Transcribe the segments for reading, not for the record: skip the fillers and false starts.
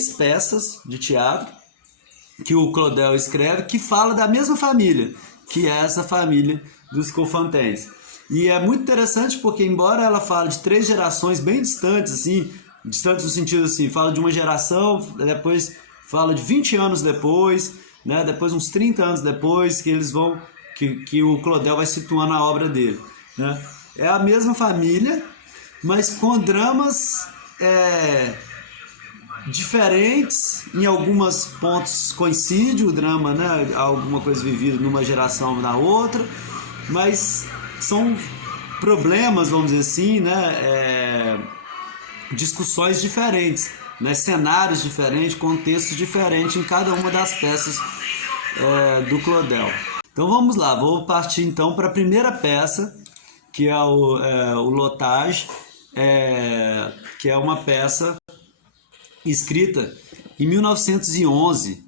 3 peças de teatro que o Claudel escreve, que fala da mesma família, que é essa família dos Cofontaines. E é muito interessante porque, embora ela fale de 3 gerações bem distantes, assim, distantes no sentido assim, fala de uma geração, depois fala de 20 anos depois, né, depois uns 30 anos depois, que eles vão, que o Claudel vai situando a obra dele, né? É a mesma família, mas com dramas diferentes, em alguns pontos coincide o drama, né? Alguma coisa vivida numa geração na outra, mas são problemas, vamos dizer assim, né? Discussões diferentes, né? Cenários diferentes, contextos diferentes em cada uma das peças do Claudel. Então vamos lá, vou partir então para a primeira peça, que é o L'Otage, que é uma peça escrita em 1911,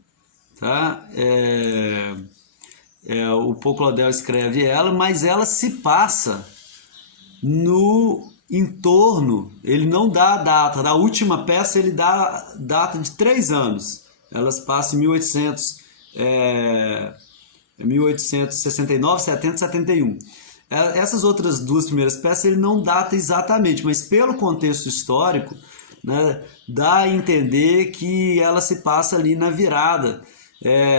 tá? O Paul Claudel escreve ela, mas ela se passa no entorno, ele não dá a data, da última peça ele dá a data de 3 anos, elas passam em 1869, 70, 71. Essas outras 2 primeiras peças ele não data exatamente, mas pelo contexto histórico, né, dá a entender que ela se passa ali na virada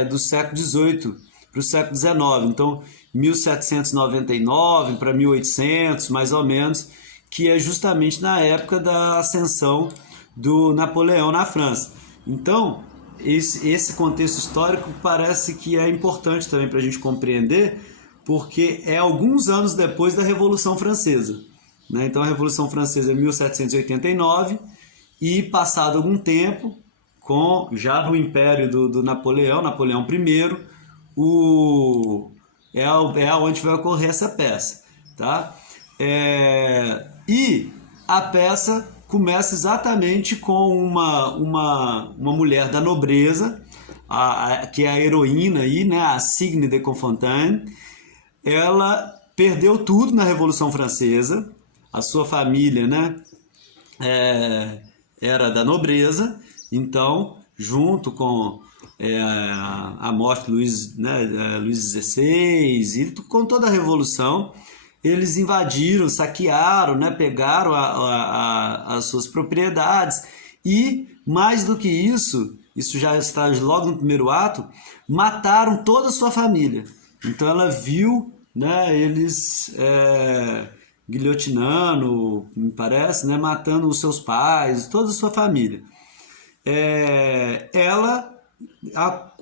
do século XVIII para o século XIX. Então, 1799 para 1800, mais ou menos, que é justamente na época da ascensão do Napoleão na França. Então, esse contexto histórico parece que é importante também para a gente compreender, porque é alguns anos depois da Revolução Francesa, né? Então, a Revolução Francesa é 1789, e passado algum tempo, já no império do Napoleão I, é onde vai ocorrer essa peça, tá? E a peça começa exatamente com uma mulher da nobreza, que é a heroína aí, né, a Signe de Cofontaine. Ela perdeu tudo na Revolução Francesa, a sua família, né, era da nobreza, então, junto com a morte de Luís XVI e com toda a Revolução, eles invadiram, saquearam, né, pegaram as suas propriedades e, mais do que isso já está logo no primeiro ato, mataram toda a sua família. Então ela viu, né, eles guilhotinando, me parece, né, matando os seus pais, toda a sua família.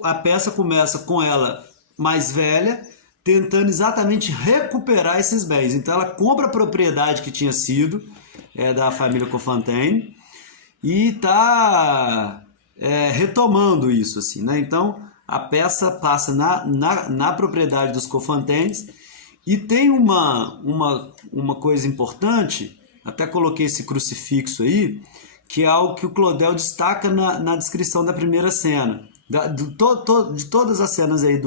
A peça começa com ela mais velha, tentando exatamente recuperar esses bens. Então ela compra a propriedade que tinha sido da família Cofontaine e está retomando isso, assim, né? Então a peça passa na propriedade dos Cofontaines e tem uma coisa importante, até coloquei esse crucifixo aí, que é algo que o Claudel destaca na descrição da primeira cena, de todas as cenas aí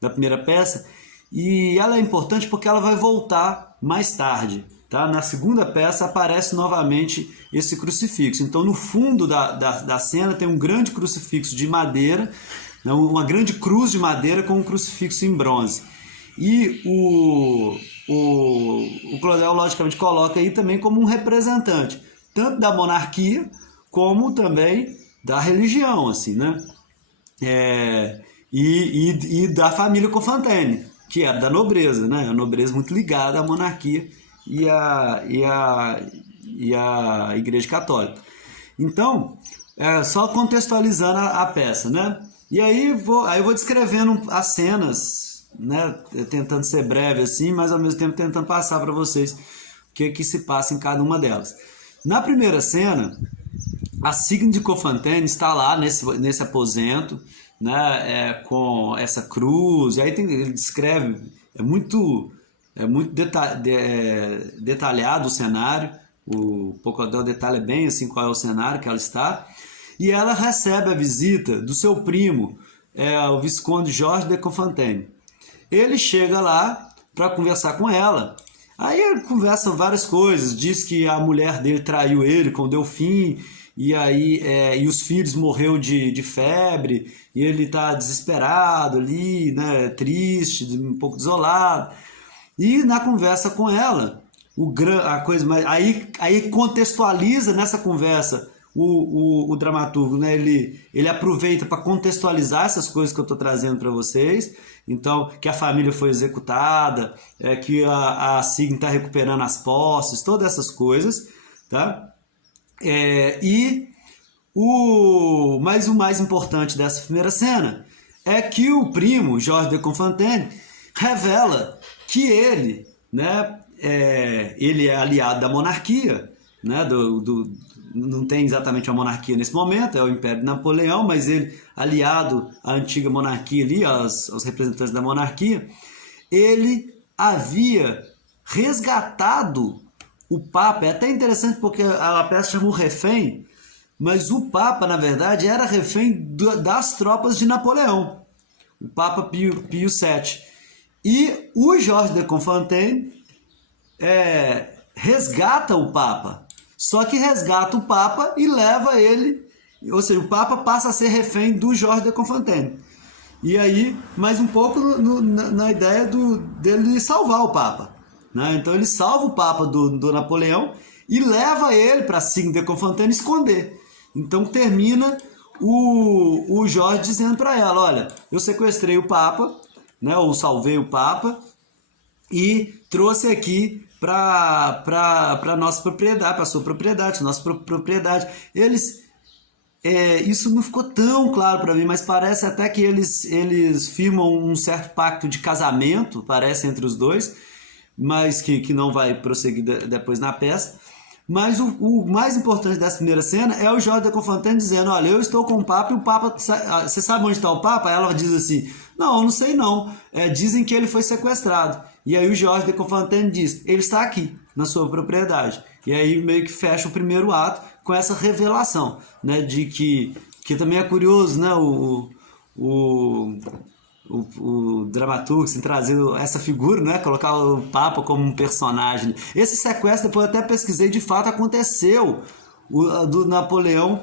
da primeira peça, e ela é importante porque ela vai voltar mais tarde, tá? Na segunda peça aparece novamente esse crucifixo. Então no fundo da cena tem um grande crucifixo de madeira, uma grande cruz de madeira com um crucifixo em bronze. E o Claudel logicamente coloca aí também como um representante tanto da monarquia como também da religião, assim, né? E da família Cofontaine, que era da nobreza, né? A nobreza muito ligada à monarquia e à Igreja Católica. Então, só contextualizando a peça, né? E aí eu vou descrevendo as cenas, né? Tentando ser breve assim, mas ao mesmo tempo tentando passar para vocês o que se passa em cada uma delas. Na primeira cena, a Signe de Cofontaine está lá nesse aposento, né, com essa cruz, e aí ele descreve, é muito detalhado o cenário, o Paul Claudel detalha bem assim qual é o cenário que ela está, e ela recebe a visita do seu primo, o Visconde Georges de Cofontaine. Ele chega lá para conversar com ela. Aí ele conversa várias coisas, diz que a mulher dele traiu ele com o Delfim e aí e os filhos morreu de febre, e ele está desesperado ali, né, triste, um pouco desolado. E na conversa com ela, a coisa mais. Aí contextualiza nessa conversa o dramaturgo, né? Ele aproveita para contextualizar essas coisas que eu estou trazendo para vocês. Então, que a família foi executada, que a Signy está recuperando as posses, todas essas coisas, tá? Mas o mais importante dessa primeira cena é que o primo, Georges de Constantin, revela que ele, né, ele é aliado da monarquia, né, não tem exatamente uma monarquia nesse momento, é o Império de Napoleão, mas ele, aliado à antiga monarquia ali, aos representantes da monarquia, ele havia resgatado o Papa. É até interessante porque a peça chama o refém, mas o Papa, na verdade, era refém das tropas de Napoleão, o Papa Pio VII. E o Georges de Constantin resgata o Papa, só que resgata o Papa e leva ele, ou seja, o Papa passa a ser refém do Georges de Constantin. E aí, mais um pouco na ideia dele salvar o Papa, né? Então ele salva o Papa do Napoleão e leva ele para Signy de Constantin esconder. Então termina o Jorge dizendo para ela, olha, eu sequestrei o Papa, né, ou salvei o Papa e trouxe aqui para nossa propriedade, para sua propriedade, nossa propriedade. Isso não ficou tão claro para mim, mas parece até que eles firmam um certo pacto de casamento, parece, entre os dois, mas que não vai prosseguir depois na peça. Mas o mais importante dessa primeira cena é o Georges de Constantin dizendo, olha, eu estou com o Papa e o Papa, você sabe onde está o Papa? Ela diz assim, não sei não, dizem que ele foi sequestrado. E aí o Georges de Constantin diz, ele está aqui, na sua propriedade. E aí meio que fecha o primeiro ato com essa revelação, né, de que também é curioso, né, o dramaturgo assim, trazendo essa figura, né, colocar o Papa como um personagem. Esse sequestro, depois eu até pesquisei, de fato aconteceu, do Napoleão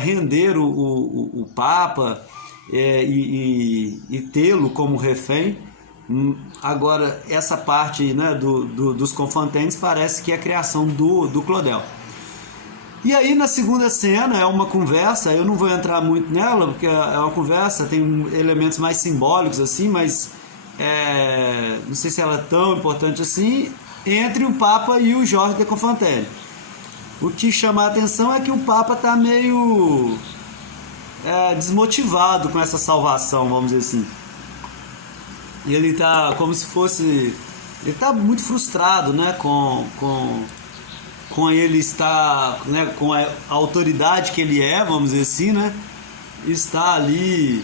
render o Papa e tê-lo como refém. Agora, essa parte, né, dos Confantins parece que é a criação do Claudel. E aí na segunda cena é uma conversa, eu não vou entrar muito nela, porque é uma conversa, tem elementos mais simbólicos assim, mas não sei se ela é tão importante assim, entre o Papa e o Georges de Constantin. O que chama a atenção é que o Papa está meio desmotivado com essa salvação, vamos dizer assim. Ele está como se fosse... Ele está muito frustrado, né, com ele estar, né, com a autoridade que ele vamos dizer assim, né, está ali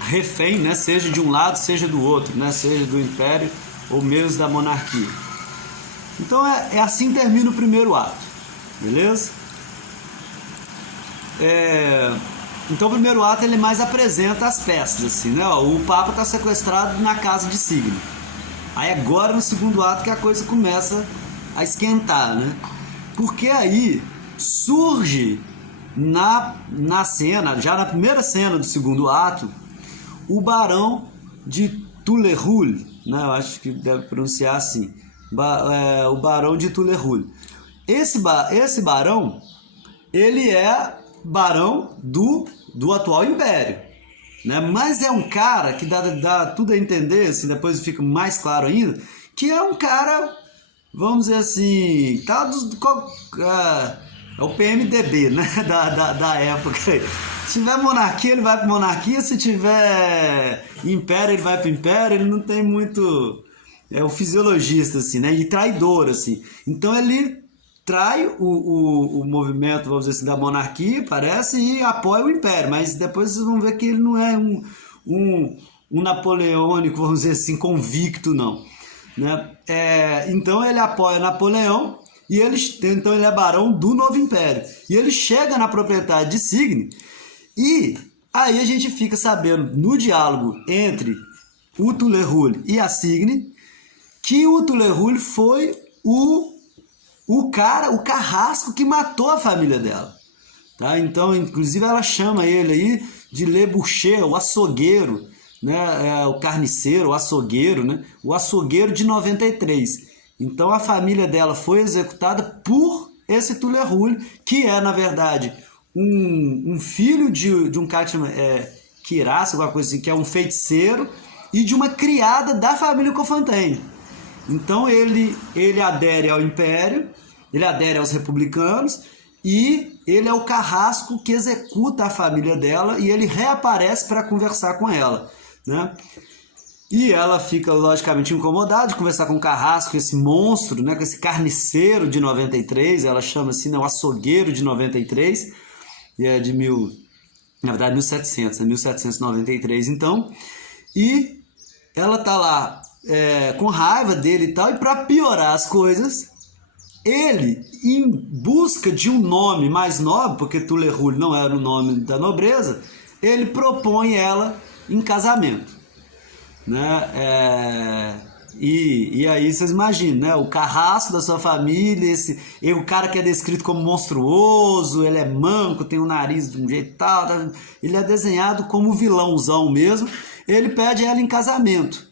refém, né, seja de um lado, seja do outro, né, seja do Império ou mesmo da monarquia. Então assim termina o primeiro ato, beleza? Então o primeiro ato ele mais apresenta as peças, assim, né? O Papa está sequestrado na casa de Signy. Aí agora no segundo ato que a coisa começa a esquentar, né? Porque aí surge na cena, já na primeira cena do segundo ato, o Barão de Toulerul, né? Eu acho que deve pronunciar assim, o Barão de Toulerul. Esse barão, ele é barão do atual Império, né? Mas é um cara que dá tudo a entender, assim, depois fica mais claro ainda, que é um cara, vamos dizer assim, é o PMDB, né, da época. Se tiver monarquia, ele vai para monarquia, se tiver império, ele vai para império, ele não tem muito... É o fisiologista, assim, né, e traidor, assim. Então ele trai o movimento, vamos dizer assim, da monarquia, parece, e apoia o império, mas depois vocês vão ver que ele não é um napoleônico, vamos dizer assim, convicto, não. Né? Então ele apoia Napoleão e então ele é barão do novo império. E ele chega na propriedade de Signy e aí a gente fica sabendo no diálogo entre o Toulerul e a Signy que o Toulerul foi o o carrasco que matou a família dela. Tá? Então, inclusive, ela chama ele aí de Le Boucher, o açougueiro, né? O carniceiro, o açougueiro, né? O açougueiro de 93. Então, a família dela foi executada por esse Tulerhul, que é, na verdade, um filho de um cara que chama Quiraça, alguma coisa assim, que é um feiticeiro, e de uma criada da família Cofontaine. Então, ele adere ao Império, ele adere aos republicanos, e ele é o carrasco que executa a família dela, e ele reaparece para conversar com ela, né? E ela fica, logicamente, incomodada de conversar com o carrasco, esse monstro, né? Com esse carniceiro de 93, ela chama assim, né? O açougueiro de 93, e é de na verdade 1700, é 1793, então, e ela tá lá com raiva dele e tal, e para piorar as coisas, ele, em busca de um nome mais nobre, porque Tulerhul não era o nome da nobreza, ele propõe ela em casamento, né? E aí vocês imaginam, né? O carrasco da sua família, o cara que é descrito como monstruoso, ele é manco, tem o nariz de um jeito tal, ele é desenhado como vilãozão mesmo, ele pede ela em casamento,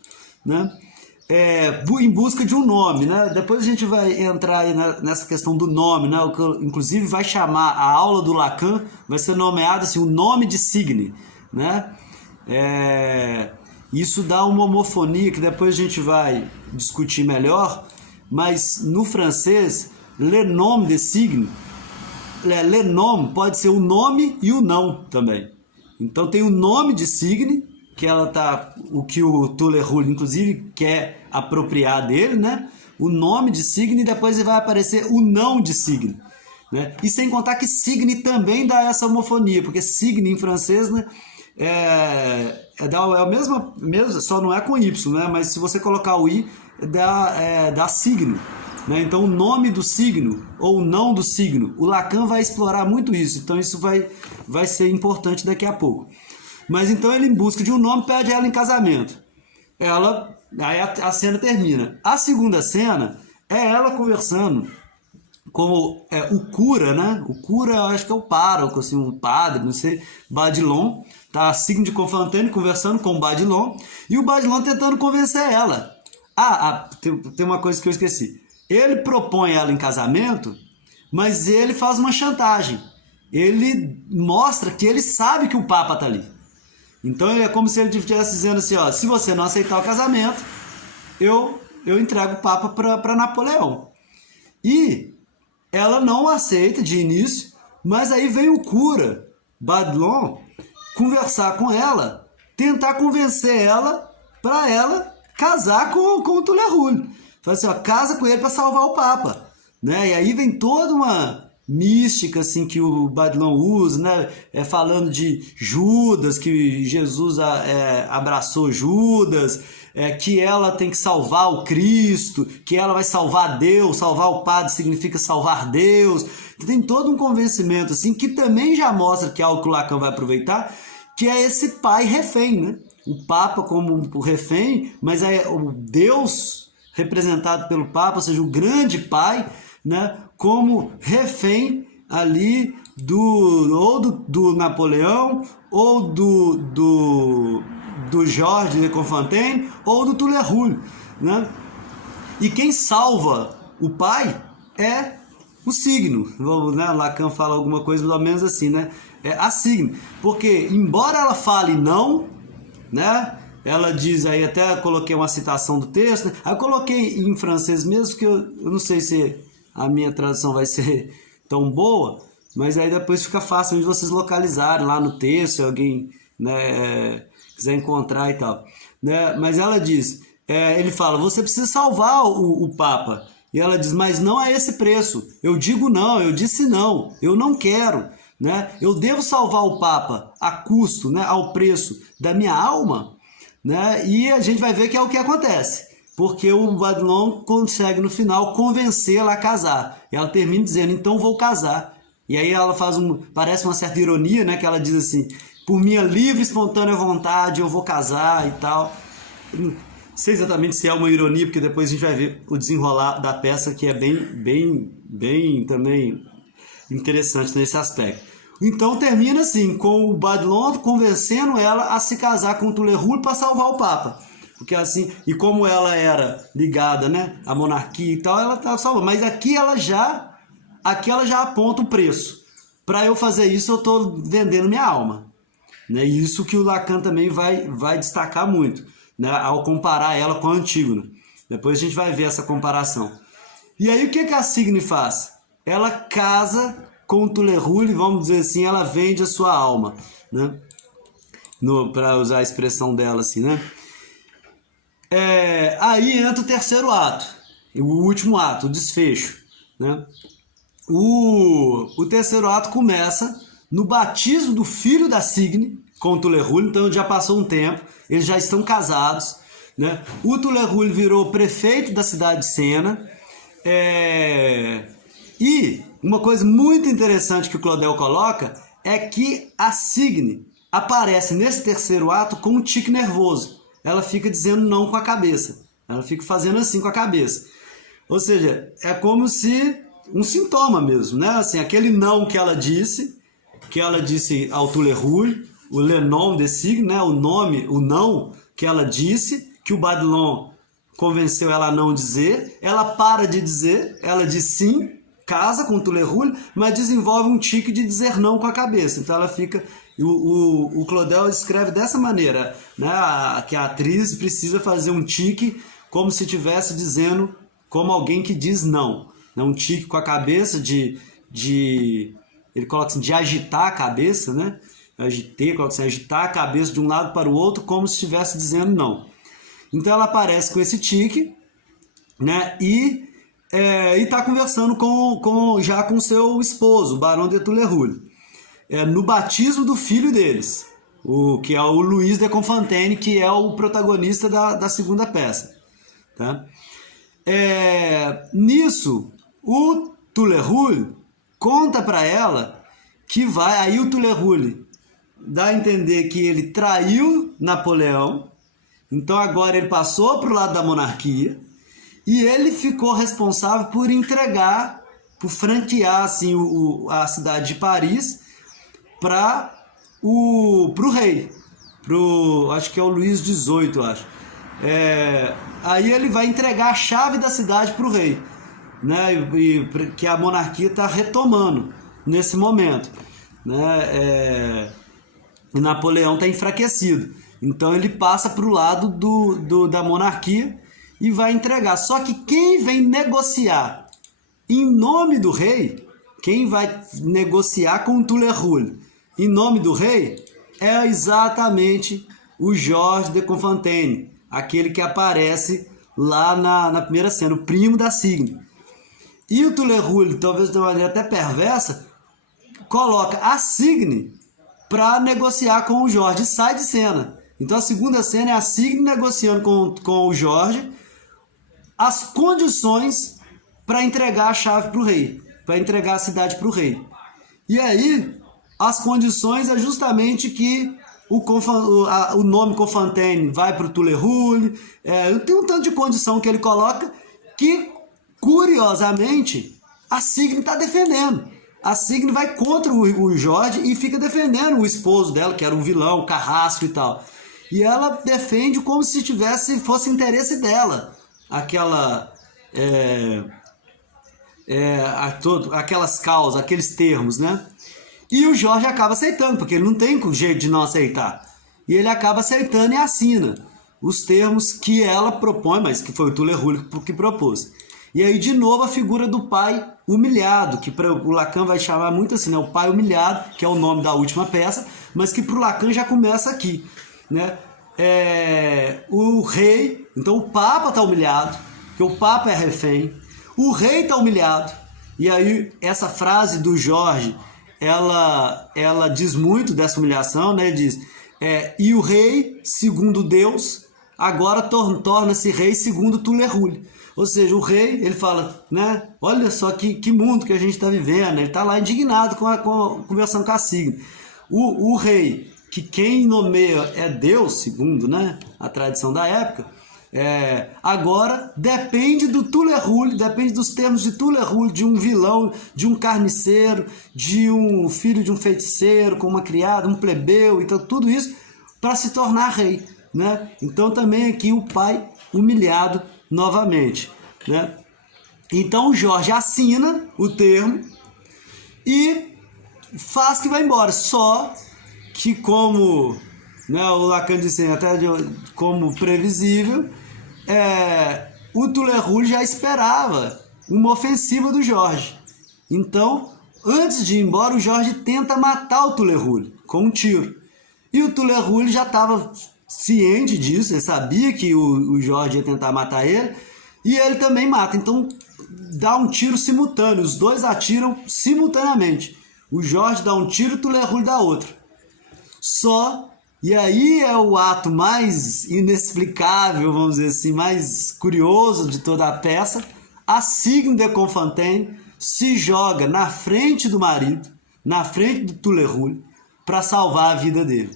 né? Em busca de um nome, né? Depois a gente vai entrar aí nessa questão do nome, né? O que inclusive vai chamar a aula do Lacan, vai ser nomeada assim, o nome de Signe, né? Isso dá uma homofonia que depois a gente vai discutir melhor, mas no francês, le nom de Signe, le nom pode ser o nome e o não também. Então tem o nome de Signe, que o que o Tulerhul inclusive quer apropriar dele, né? O nome de Signe, e depois vai aparecer o não de Signe, né? E sem contar que Signe também dá essa homofonia, porque Signe em francês, né, a mesma, só não é com Y, né? Mas se você colocar o I, dá signo, né? Então o nome do signo ou o não do signo, o Lacan vai explorar muito isso, então isso vai ser importante daqui a pouco. Mas então ele, em busca de um nome, pede ela em casamento. Aí a cena termina. A segunda cena é ela conversando com o cura, né? O cura, acho que é o pároco, assim, um padre, não sei, Badilon. Tá, Signe de Cofontaine conversando com o Badilon, e o Badilon tentando convencer ela. Tem uma coisa que eu esqueci. Ele propõe ela em casamento, mas ele faz uma chantagem. Ele mostra que ele sabe que o Papa tá ali. Então é como se ele estivesse dizendo assim, ó, se você não aceitar o casamento, eu entrego o Papa para Napoleão. E ela não aceita de início, mas aí vem o cura, Badilon, conversar com ela, tentar convencer ela para ela casar com o Tulerhul. Fala assim, ó, casa com ele para salvar o Papa, né? E aí vem toda uma mística assim que o Badilon usa, né? Falando de Judas, que Jesus abraçou Judas, que ela tem que salvar o Cristo, que ela vai salvar Deus, salvar o Padre significa salvar Deus. Tem todo um convencimento assim que também já mostra que é algo que o Lacan vai aproveitar, que é esse pai refém, né? O Papa como o refém, mas é o Deus representado pelo Papa, ou seja, o grande pai, né? Como refém ali do Napoleão, ou do Georges de Cofontaine, ou do Tulerhul, né? E quem salva o pai é o signo, né? Lacan fala alguma coisa mais ou menos assim, né? A Signe, porque embora ela fale não, né? Ela diz, aí até coloquei uma citação do texto, né? Aí eu coloquei em francês mesmo, que eu não sei se a minha tradução vai ser tão boa, mas aí depois fica fácil de vocês localizarem lá no texto, se alguém, né, quiser encontrar e tal, né? Mas ela diz, ele fala, você precisa salvar o Papa, e ela diz, mas não a esse preço, eu digo não, eu disse não, eu não quero, né? Eu devo salvar o Papa a custo, né, ao preço da minha alma, né? E a gente vai ver que é o que acontece, porque o Badilon consegue no final convencê-la a casar, e ela termina dizendo, então vou casar. E aí ela parece uma certa ironia, né, que ela diz assim, por minha livre e espontânea vontade eu vou casar e tal. sei exatamente se é uma ironia, porque depois a gente vai ver o desenrolar da peça, que é bem também interessante nesse aspecto. Então termina assim, com o Badlon convencendo ela a se casar com o Tulerul para salvar o Papa. Porque assim, e como ela era ligada, né, à monarquia e tal, ela tá salvando. Mas aqui ela já aponta o preço. Para eu fazer isso, eu estou vendendo minha alma. Né? E isso que o Lacan também vai destacar muito, né, ao comparar ela com a Antígona. Depois a gente vai ver essa comparação. E aí o que a Signe faz? Ela casa com o Tulerul, vamos dizer assim, ela vende a sua alma, né? Para usar a expressão dela assim, né? Aí entra o terceiro ato, o último ato, o desfecho, né? O terceiro ato começa no batismo do filho da Signe com o Tulerul. Então já passou um tempo, eles já estão casados, né? O Tulerul virou prefeito da cidade de Sena. E uma coisa muito interessante que o Claudel coloca é que a Signe aparece nesse terceiro ato com um tique nervoso. Ela fica dizendo não com a cabeça. Ela fica fazendo assim com a cabeça. Ou seja, é como se um sintoma mesmo, né? Assim, aquele não que ela disse ao Tulerul, o le nom de Signe, né? O não que ela disse, que o Badlon convenceu ela a não dizer, ela para de dizer, ela diz sim, casa com o Tulerul, mas desenvolve um tique de dizer não com a cabeça. Então ela fica... O Claudel escreve dessa maneira, né? Que a atriz precisa fazer um tique como se estivesse dizendo, como alguém que diz não. Né? Um tique com a cabeça ele coloca assim, de agitar a cabeça, né? Coloca assim, agitar a cabeça de um lado para o outro como se estivesse dizendo não. Então ela aparece com esse tique, né? E está conversando já com seu esposo, o Barão de Tulerul, no batismo do filho deles, que é o Luiz de Confontaine, que é o protagonista da segunda peça. Tá? Nisso, o Tulerul conta para ela que aí o Tulerul dá a entender que ele traiu Napoleão, então agora ele passou para o lado da monarquia, e ele ficou responsável por entregar, por franquear assim, a cidade de Paris para o rei, acho que é o Luís XVIII, acho. Aí ele vai entregar a chave da cidade para o rei, né? Que a monarquia está retomando nesse momento, né? E Napoleão está enfraquecido, então ele passa para o lado da monarquia e vai entregar. Só que quem vem negociar em nome do rei, quem vai negociar com o Tulerul em nome do rei, é exatamente o Georges de Confontaine, aquele que aparece lá na primeira cena, o primo da Signe. E o Tulerul, talvez de uma maneira até perversa, coloca a Signe para negociar com o Jorge, sai de cena. Então a segunda cena é a Signe negociando com o Jorge as condições para entregar a chave para o rei, para entregar a cidade para o rei. E aí, as condições é justamente que o nome Confontaine vai para o Tulerul, tem um tanto de condição que ele coloca que, curiosamente, a Signe está defendendo. A Signe vai contra o Jorge e fica defendendo o esposo dela, que era um vilão, carrasco e tal. E ela defende como se fosse interesse dela, aquelas causas, aqueles termos, né? E o Jorge acaba aceitando, porque ele não tem jeito de não aceitar. E ele acaba aceitando e assina os termos que ela propõe, mas que foi o Tulerul que propôs. E aí, de novo, a figura do pai humilhado, que o Lacan vai chamar muito assim, né? O pai humilhado, que é o nome da última peça, mas que para o Lacan já começa aqui, né? O rei, então o Papa está humilhado, porque o Papa é refém, o rei está humilhado, e aí essa frase do Jorge, ela diz muito dessa humilhação, né? Ele diz, e o rei, segundo Deus, agora torna-se rei segundo Tulerul. Ou seja, o rei, ele fala, né? Olha só que mundo que a gente está vivendo. Ele está lá indignado conversando com a Signe. O rei, que quem nomeia é Deus, segundo, né, a tradição da época, Agora depende do Tulerhul, depende dos termos de Tulerhul, de um vilão, de um carniceiro, de um filho de um feiticeiro, com uma criada, um plebeu, então tudo isso para se tornar rei, né? Então também aqui o pai humilhado novamente, né? Então o Jorge assina o termo e faz que vai embora, só que como, né, o Lacan disse até como previsível, o Tulerhul já esperava uma ofensiva do Jorge. Então, antes de ir embora, o Jorge tenta matar o Tulerhul com um tiro. E o Tulerhul já estava ciente disso, ele sabia que o Jorge ia tentar matar ele, e ele também mata. Então, dá um tiro simultâneo, os dois atiram simultaneamente. O Jorge dá um tiro, o Tulerhul dá outro. E aí é o ato mais inexplicável, vamos dizer assim, mais curioso de toda a peça. A Signe de Constantin se joga na frente do marido, na frente do Tulerhul, para salvar a vida dele,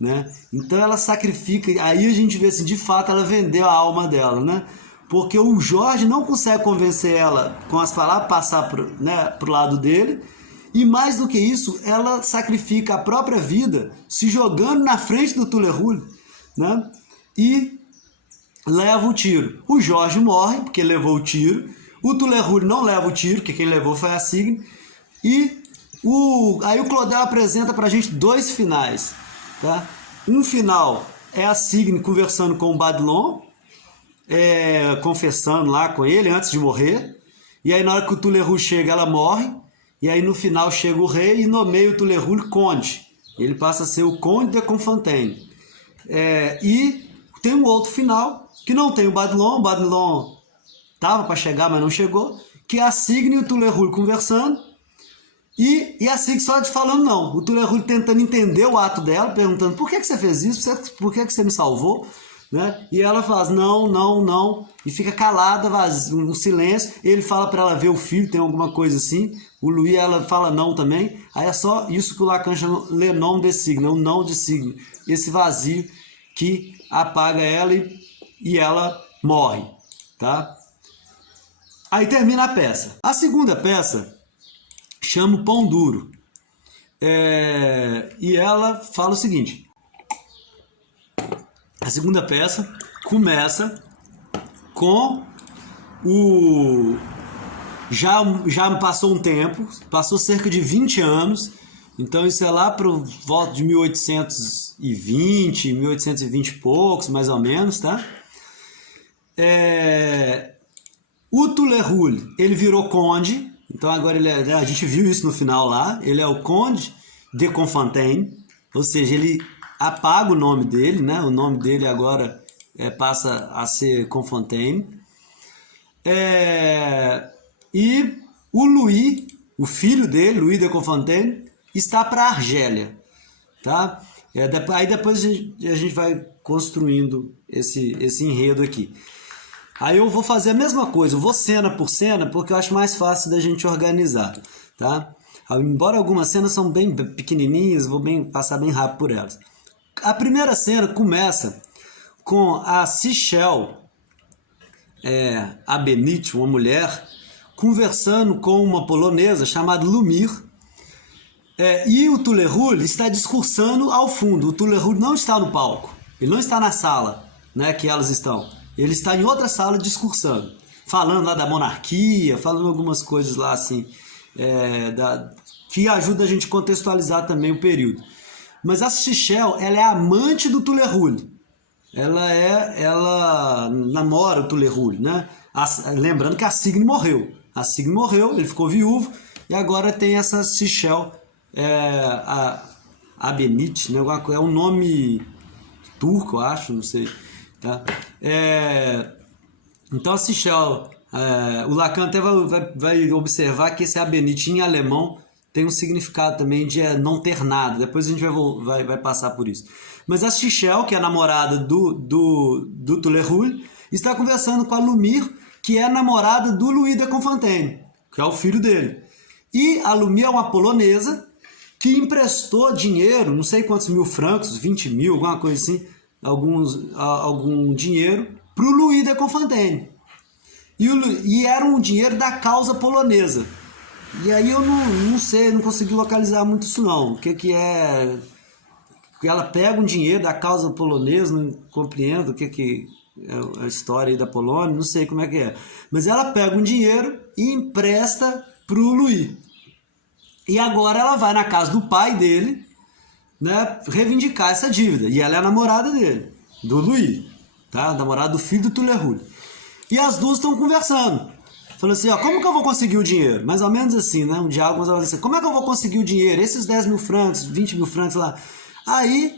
né? Então ela sacrifica, aí a gente vê assim, de fato ela vendeu a alma dela, né? Porque o Jorge não consegue convencer ela com as palavras, passar pro lado dele, e mais do que isso, ela sacrifica a própria vida se jogando na frente do Tulerhul, né? E leva o tiro. O Jorge morre porque levou o tiro, o Tulerhul não leva o tiro, porque quem levou foi a Signe, e aí o Claudel apresenta pra gente dois finais, tá? Um final é a Signe conversando com o Badlon, confessando lá com ele antes de morrer, e aí na hora que o Tulerhul chega ela morre, e aí no final chega o rei e nomeia o Tulerhul conde, ele passa a ser o conde de Constantin. E tem um outro final que não tem o Badlon estava para chegar mas não chegou, que é a Signe e o Tulerhul conversando, e a Signe só falando não, o Tulerhul tentando entender o ato dela, perguntando por que você fez isso, por que você me salvou, né? E ela faz não, e fica calada, um silêncio. Ele fala para ela ver o filho, tem alguma coisa assim. O Louis, ela fala não também. Aí é só isso que o Lacan chama le nom de Signe, o não de Signe, esse vazio que apaga ela e ela morre, tá? Aí termina a peça. A segunda peça chama o Pão Duro, e ela fala o seguinte: a segunda peça começa com já passou um tempo, passou cerca de 20 anos, então isso é lá para o volta de 1820 e poucos, mais ou menos, tá? O Tulerhul, ele virou conde, então agora a gente viu isso no final lá, ele é o conde de Constantin, ou seja, ele apaga o nome dele, né? O nome dele agora passa a ser Constantin. E o Louis, o filho dele, Louis de Constantin, está para a Argélia, tá? Aí depois a gente vai construindo esse enredo aqui. Aí eu vou fazer a mesma coisa, eu vou cena por cena, porque eu acho mais fácil da gente organizar, tá? Embora algumas cenas são bem pequenininhas, vou passar bem rápido por elas. A primeira cena começa com a Sichel, a Benite, uma mulher, conversando com uma polonesa chamada Lumir, e o Tulerhul está discursando ao fundo. O Tulerhul não está no palco, ele não está na sala, né, que elas estão. Ele está em outra sala discursando, falando lá da monarquia, falando algumas coisas lá assim, que ajuda a gente a contextualizar também o período. Mas a Sichel, ela é amante do Tulerhul. Ela namora o Tulerhul, né? Lembrando que a Signe morreu. A Signe morreu, ele ficou viúvo, e agora tem essa Sichel, a Benite, né? É um nome turco, eu acho, não sei. Tá? Então a Sichel, o Lacan até vai observar que esse Abenite em alemão tem um significado também de não ter nada. Depois a gente vai passar por isso. Mas a Sichel, que é a namorada do Tulerhul, está conversando com a Lumir, que é a namorada do Louis de Constantin, que é o filho dele. E a Lumir é uma polonesa que emprestou dinheiro, não sei quantos mil francos, 20 mil, alguma coisa assim, algum dinheiro o Louis de Constantine. E era um dinheiro da causa polonesa. E aí eu não sei, não consegui localizar muito isso não. O que é... Ela pega um dinheiro da causa polonesa, não compreendo o que é a história aí da Polônia, não sei como é que é. Mas ela pega um dinheiro e empresta pro Louis. E agora ela vai na casa do pai dele, né, reivindicar essa dívida. E ela é a namorada dele, do Louis, tá? Namorada do filho do Tulerul. E as duas estão conversando. Falou assim, ó, como que eu vou conseguir o dinheiro? Mais ou menos assim, né? Um diálogo mais ou menos assim. Como é que eu vou conseguir o dinheiro? Esses 10 mil francos, 20 mil francos lá. Aí,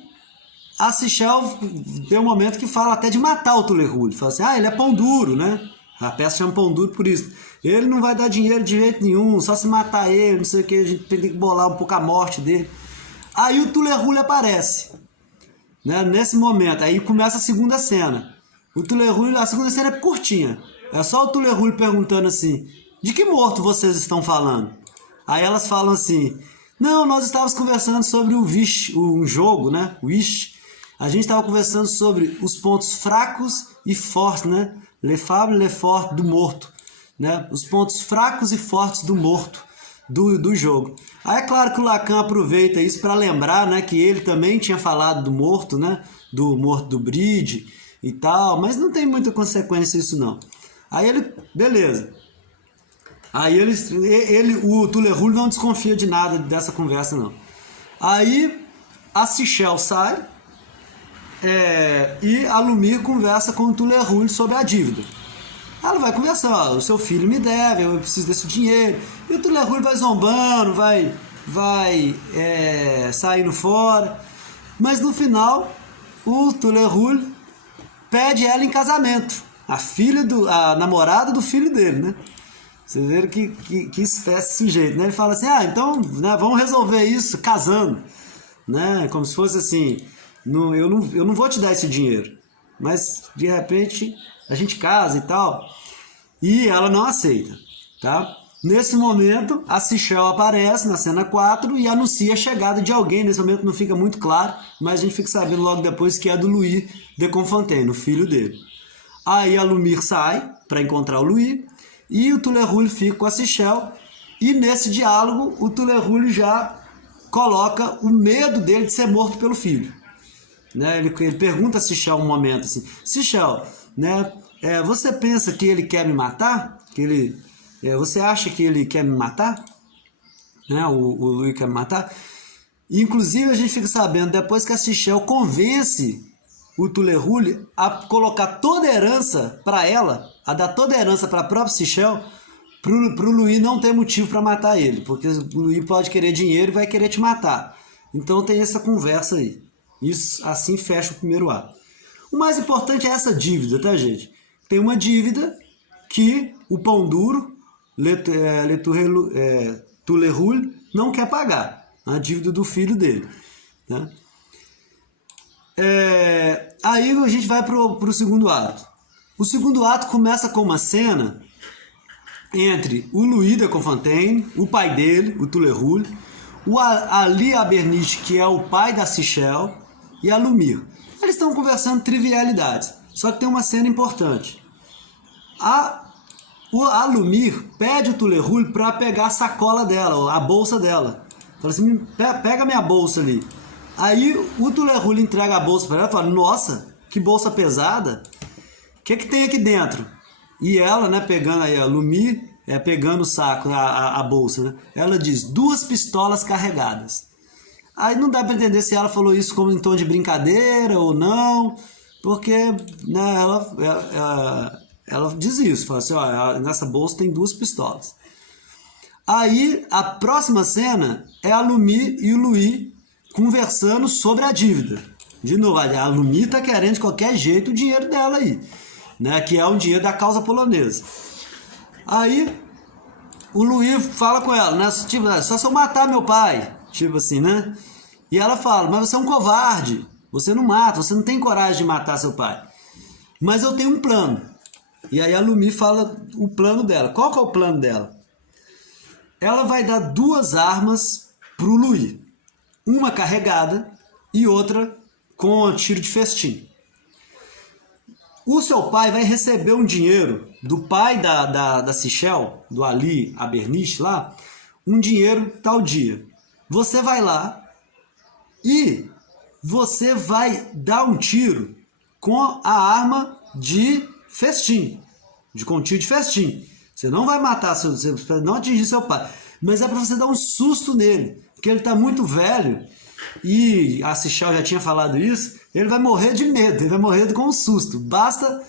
a Sichel tem um momento que fala até de matar o Tulerul. Fala assim, ele é pão duro, né? A peça chama pão duro por isso. Ele não vai dar dinheiro de jeito nenhum, só se matar ele, não sei o que, a gente tem que bolar um pouco a morte dele. Aí o Tulerul aparece, né? Nesse momento, aí começa a segunda cena. O Tulerul, a segunda cena é curtinha. É só o Tulerul perguntando assim, de que morto vocês estão falando? Aí elas falam assim, não, nós estávamos conversando sobre o Wish, um jogo, né? Wish. A gente estava conversando sobre os pontos fracos e fortes, né? Le faible, le fort do morto, né? Os pontos fracos e fortes do morto do jogo. Aí é claro que o Lacan aproveita isso para lembrar, né, que ele também tinha falado do morto, né? Do morto do Bride e tal, mas não tem muita consequência isso não. Aí ele, beleza. Aí o Tulerul não desconfia de nada dessa conversa não. Aí a Sichel sai e a Lumir conversa com o Tulerul sobre a dívida. Ela vai conversar, ó, o seu filho me deve, eu preciso desse dinheiro. E o Tulerul vai zombando, vai saindo fora. Mas no final, o Tulerul pede ela em casamento. A namorada do filho dele, né? Vocês viram que espécie de sujeito, né? Ele fala assim, então, né, vamos resolver isso casando, né? Como se fosse assim, eu não vou te dar esse dinheiro, mas de repente a gente casa e tal. E ela não aceita, tá? Nesse momento, a Sichel aparece na cena 4 e anuncia a chegada de alguém. Nesse momento não fica muito claro, mas a gente fica sabendo logo depois que é do Louis de Constantine, o filho dele. Aí a Lumir sai para encontrar o Louis e o Tulerul fica com a Sichel. E nesse diálogo, o Tulerul já coloca o medo dele de ser morto pelo filho. Né? Ele pergunta a Sichel um momento assim, Sichel, né, você pensa que ele quer me matar? Você acha que ele quer me matar? Né? O Louis quer me matar? E, inclusive a gente fica sabendo depois que a Sichel convence o Tulerul a colocar toda a herança para ela, a dar toda a herança para a própria Sichel, pro Louis não ter motivo para matar ele, porque o Louis pode querer dinheiro e vai querer te matar. Então tem essa conversa aí. Isso assim fecha o primeiro ato. O mais importante é essa dívida, tá, gente? Tem uma dívida que o pão duro, Tulerul, não quer pagar. A dívida do filho dele. Né? Aí a gente vai pro segundo ato. O segundo ato começa com uma cena entre o Louis de Constantine, o pai dele, o Tulerul, o Ali Abernich, que é o pai da Sichel, e a Lumir. Eles estão conversando trivialidades. Só que tem uma cena importante. A Lumir pede o Tulerul para pegar a sacola dela, a bolsa dela. Fala assim, pega minha bolsa ali. Aí o Tulerul entrega a bolsa para ela e fala, nossa, que bolsa pesada. O que tem aqui dentro? E ela, né, pegando aí a Lumir, pegando o saco, a bolsa, né? Ela diz, 2 pistolas carregadas. Aí não dá para entender se ela falou isso como em tom de brincadeira ou não, porque né, ela diz isso, fala assim, ó, nessa bolsa tem 2 pistolas. Aí a próxima cena é a Lumir e o Louis conversando sobre a dívida. De novo, a Lumir está querendo de qualquer jeito o dinheiro dela aí, né, que é o dinheiro da causa polonesa. Aí o Louis fala com ela, né, tipo, só se eu matar meu pai, tipo assim, né? E ela fala, mas você é um covarde, você não mata, você não tem coragem de matar seu pai. Mas eu tenho um plano. E aí a Lumir fala o plano dela. Qual que é o plano dela? Ela vai dar 2 armas pro Louis. Uma carregada e outra com tiro de festim. O seu pai vai receber um dinheiro do pai da Sichel, do Ali Abernish lá, um dinheiro tal dia. Você vai lá e você vai dar um tiro com a arma de festim, com um tiro de festim. Você não vai matar, você não atingir seu pai, mas é para você dar um susto nele, porque ele está muito velho e a Sichel já tinha falado isso, ele vai morrer de medo, ele vai morrer com um susto. Basta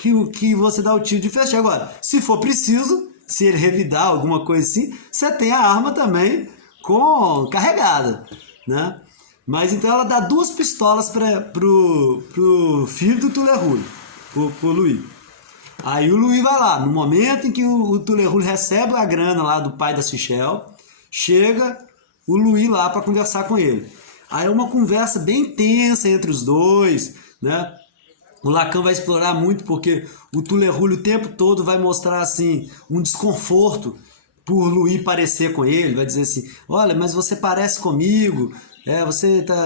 que você dá o tiro de festim. Agora, se for preciso, se ele revidar alguma coisa assim, você tem a arma também carregada, né? Mas então ela dá 2 pistolas pro filho do Tulerul, pro Luí. Aí o Luí vai lá, no momento em que o Tulerul recebe a grana lá do pai da Sichel, chega o Luí lá para conversar com ele. Aí é uma conversa bem tensa entre os dois, né? O Lacan vai explorar muito porque o Tulerul o tempo todo vai mostrar assim um desconforto por Luí parecer com ele, vai dizer assim, olha, mas você parece comigo, você tá,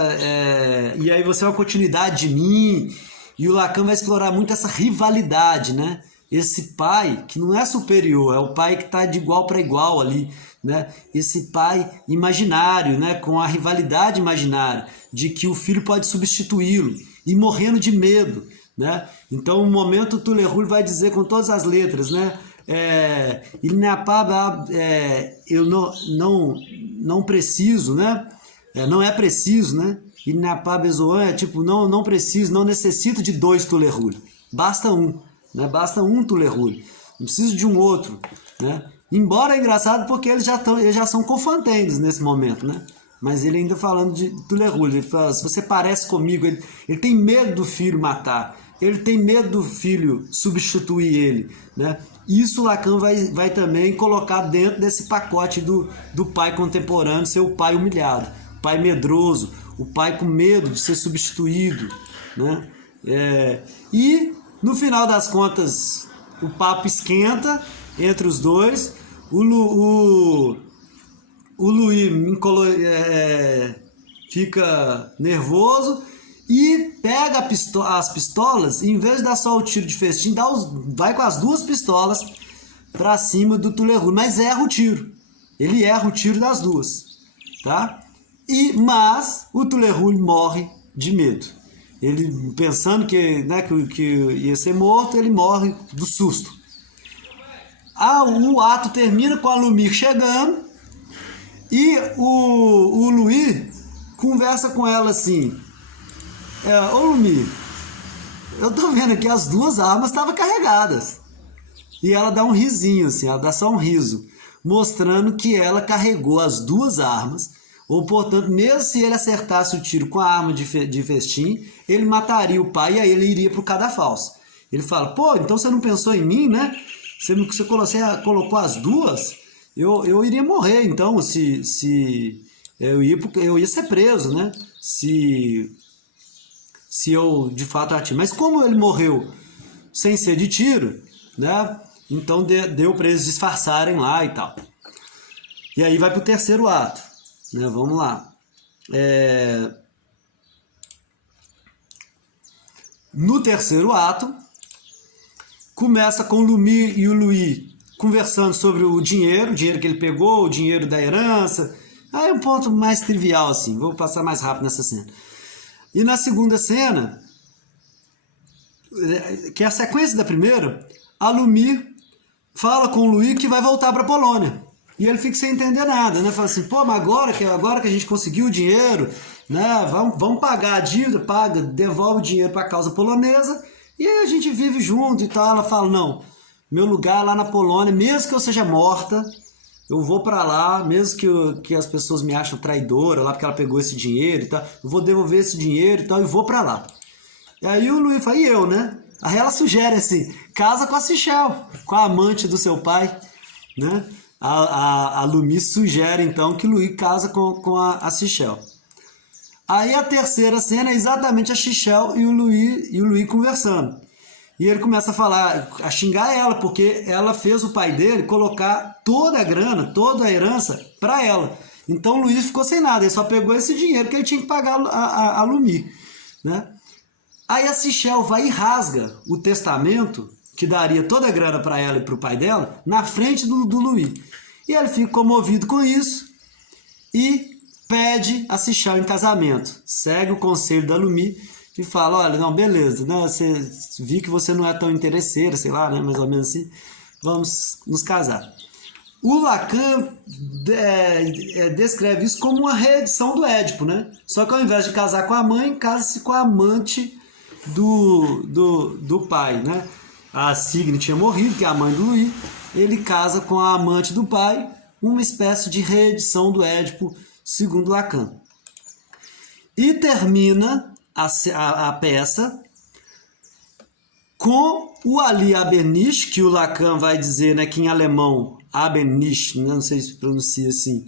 e aí você é uma continuidade de mim. E o Lacan vai explorar muito essa rivalidade, né? Esse pai que não é superior, é o pai que está de igual para igual ali, né? Esse pai imaginário, né? Com a rivalidade imaginária de que o filho pode substituí-lo e morrendo de medo, né? Então, no momento, o Tulerul vai dizer com todas as letras, né? Il n'est pas, eu não preciso, né? Não é preciso, né? Il n'est pas besoin, tipo, não preciso, não necessito de 2 Tulerul. Basta um, né? Basta um Tulerul. Não preciso de um outro, né? Embora é engraçado porque eles já são confantendos nesse momento, né? Mas ele ainda falando de Tulerul, ele fala, se você parece comigo, ele tem medo do filho matar, ele tem medo do filho substituir ele, né? Isso Lacan vai também colocar dentro desse pacote do pai contemporâneo, ser o pai humilhado, o pai medroso, o pai com medo de ser substituído, né? E no final das contas o papo esquenta entre os dois, o Luí fica nervoso e pega as pistolas, e em vez de dar só o tiro de festim, vai com as 2 pistolas para cima do Tulerul, mas erra o tiro. Ele erra o tiro das 2, tá? Mas o Tulerul morre de medo. Ele pensando que ia ser morto, ele morre do susto. O ato termina com a Lumir chegando e o Luí conversa com ela assim, ô Lumir, eu tô vendo aqui as 2 armas estavam carregadas. E ela dá um risinho assim, ela dá só um riso, mostrando que ela carregou as 2 armas, ou portanto, mesmo se ele acertasse o tiro com a arma de festim, ele mataria o pai e aí ele iria pro cadafalso. Ele fala, pô, então você não pensou em mim, né? Você colocou as 2, eu iria morrer, então, se eu ia ser preso, né? Se eu de fato ativo. Mas como ele morreu sem ser de tiro, né? Então deu para eles disfarçarem lá e tal. E aí vai pro 3º ato, né? Vamos lá. No 3º ato, começa com o Lumir e o Luí conversando sobre o dinheiro que ele pegou, o dinheiro da herança. Aí é um ponto mais trivial, assim. Vou passar mais rápido nessa cena. E na 2ª cena, que é a sequência da primeira, a Lumir fala com o Luí que vai voltar para a Polônia. E ele fica sem entender nada, né? Fala assim, pô, mas agora que a gente conseguiu o dinheiro, né? Vamos pagar a dívida, devolve o dinheiro para a causa polonesa e aí a gente vive junto e tal. Ela fala, não, meu lugar é lá na Polônia, mesmo que eu seja morta, eu vou para lá, mesmo que as pessoas me acham traidora lá porque ela pegou esse dinheiro e tal, eu vou devolver esse dinheiro e tal e vou para lá. E aí o Luí fala, e eu, né? Aí ela sugere assim, casa com a Sichel, com a amante do seu pai, né? A Lumir sugere então que o Luí casa com a Sichel. Aí a 3ª cena é exatamente a Sichel e o Luí conversando. E ele começa a falar, a xingar ela, porque ela fez o pai dele colocar toda a grana, toda a herança para ela. Então o Luí ficou sem nada, ele só pegou esse dinheiro que ele tinha que pagar a Lumir, né? Aí a Sichel vai e rasga o testamento, que daria toda a grana para ela e para o pai dela, na frente do Louis. E ele fica comovido com isso e pede a Sichel em casamento. Segue o conselho da Lumi e fala, olha, não, beleza, né? Vi que você não é tão interesseira, sei lá, né? Mais ou menos assim, vamos nos casar. O Lacan descreve isso como uma reedição do Édipo, né? Só que ao invés de casar com a mãe, casa-se com a amante do pai, né? A Signe tinha morrido, que é a mãe do Louis. Ele casa com a amante do pai, uma espécie de reedição do Édipo, segundo Lacan. E termina a peça com o Ali Abernish, que o Lacan vai dizer, né, que em alemão Abernish, não sei se pronuncia assim,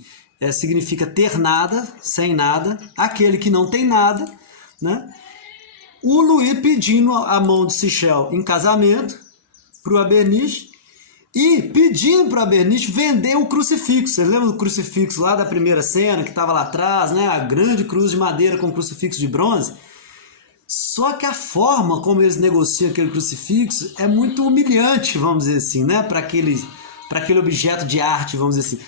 significa ter nada, sem nada, aquele que não tem nada, né? O Louis pedindo a mão de Sichel em casamento para o Abernish e pedindo para o Abernish vender o crucifixo. Vocês lembram do crucifixo lá da primeira cena, que estava lá atrás, né? A grande cruz de madeira com crucifixo de bronze? Só que a forma como eles negociam aquele crucifixo é muito humilhante, vamos dizer assim, né? Para aquele objeto de arte, vamos dizer assim.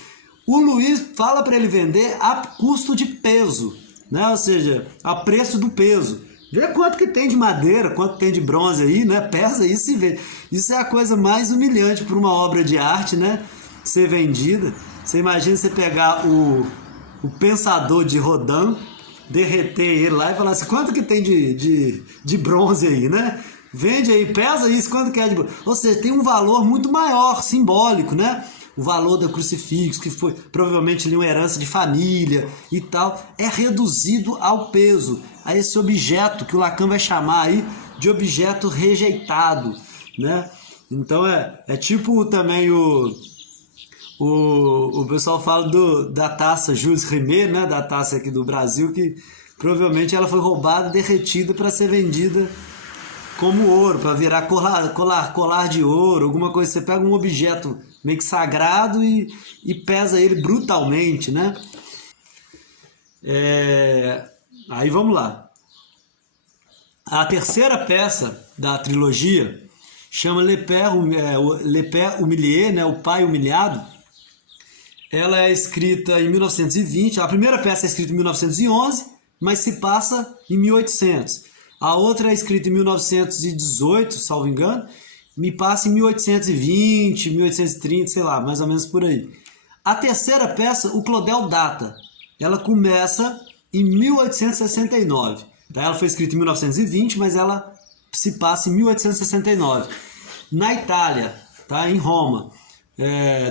O Louis fala para ele vender a custo de peso, né? Ou seja, a preço do peso. Vê quanto que tem de madeira, quanto tem de bronze aí, né? Pesa isso e vê. Isso é a coisa mais humilhante para uma obra de arte, né? Ser vendida. Você imagina você pegar o Pensador de Rodin, derreter ele lá e falar assim, quanto que tem de bronze aí, né? Vende aí, pesa isso, quanto que é de bronze. Ou seja, tem um valor muito maior, simbólico, né? O valor do crucifixo, que foi provavelmente ali uma herança de família e tal, é reduzido ao peso, a esse objeto que o Lacan vai chamar aí de objeto rejeitado, né? Então é tipo também o pessoal fala da taça Jules Rimet, né? Da taça aqui do Brasil, que provavelmente ela foi roubada, derretida para ser vendida como ouro, para virar colar de ouro, alguma coisa. Você pega um objeto meio que sagrado e pesa ele brutalmente, né? Aí vamos lá. A terceira peça da trilogia chama Le Père Humilié, né? O Pai Humilhado. Ela é escrita em 1920. A primeira peça é escrita em 1911, mas se passa em 1800. A outra é escrita em 1918, salvo engano, me passa em 1820, 1830, sei lá, mais ou menos por aí. A terceira peça, o Claudel data. Ela começa em 1869. Ela foi escrita em 1920, mas ela se passa em 1869. Na Itália, tá? Em Roma.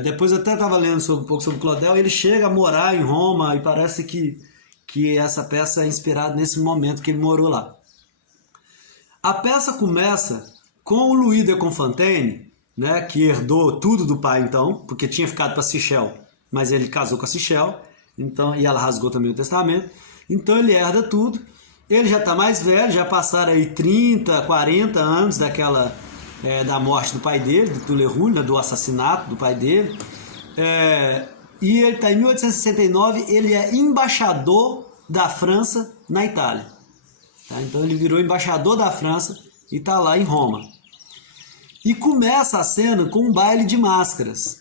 Depois eu até estava lendo um pouco sobre o Claudel. Ele chega a morar em Roma e parece que essa peça é inspirada nesse momento que ele morou lá. A peça começa com o Louis de Confontaine, né, que herdou tudo do pai então, porque tinha ficado para Sichel, mas ele casou com a Sichel, então, e ela rasgou também o testamento, então ele herda tudo. Ele já está mais velho, já passaram aí 30, 40 anos da morte do pai dele, do Toulerouille, né, do assassinato do pai dele, e ele está em 1869, ele é embaixador da França na Itália. Tá? Então ele virou embaixador da França e está lá em Roma. E começa a cena com um baile de máscaras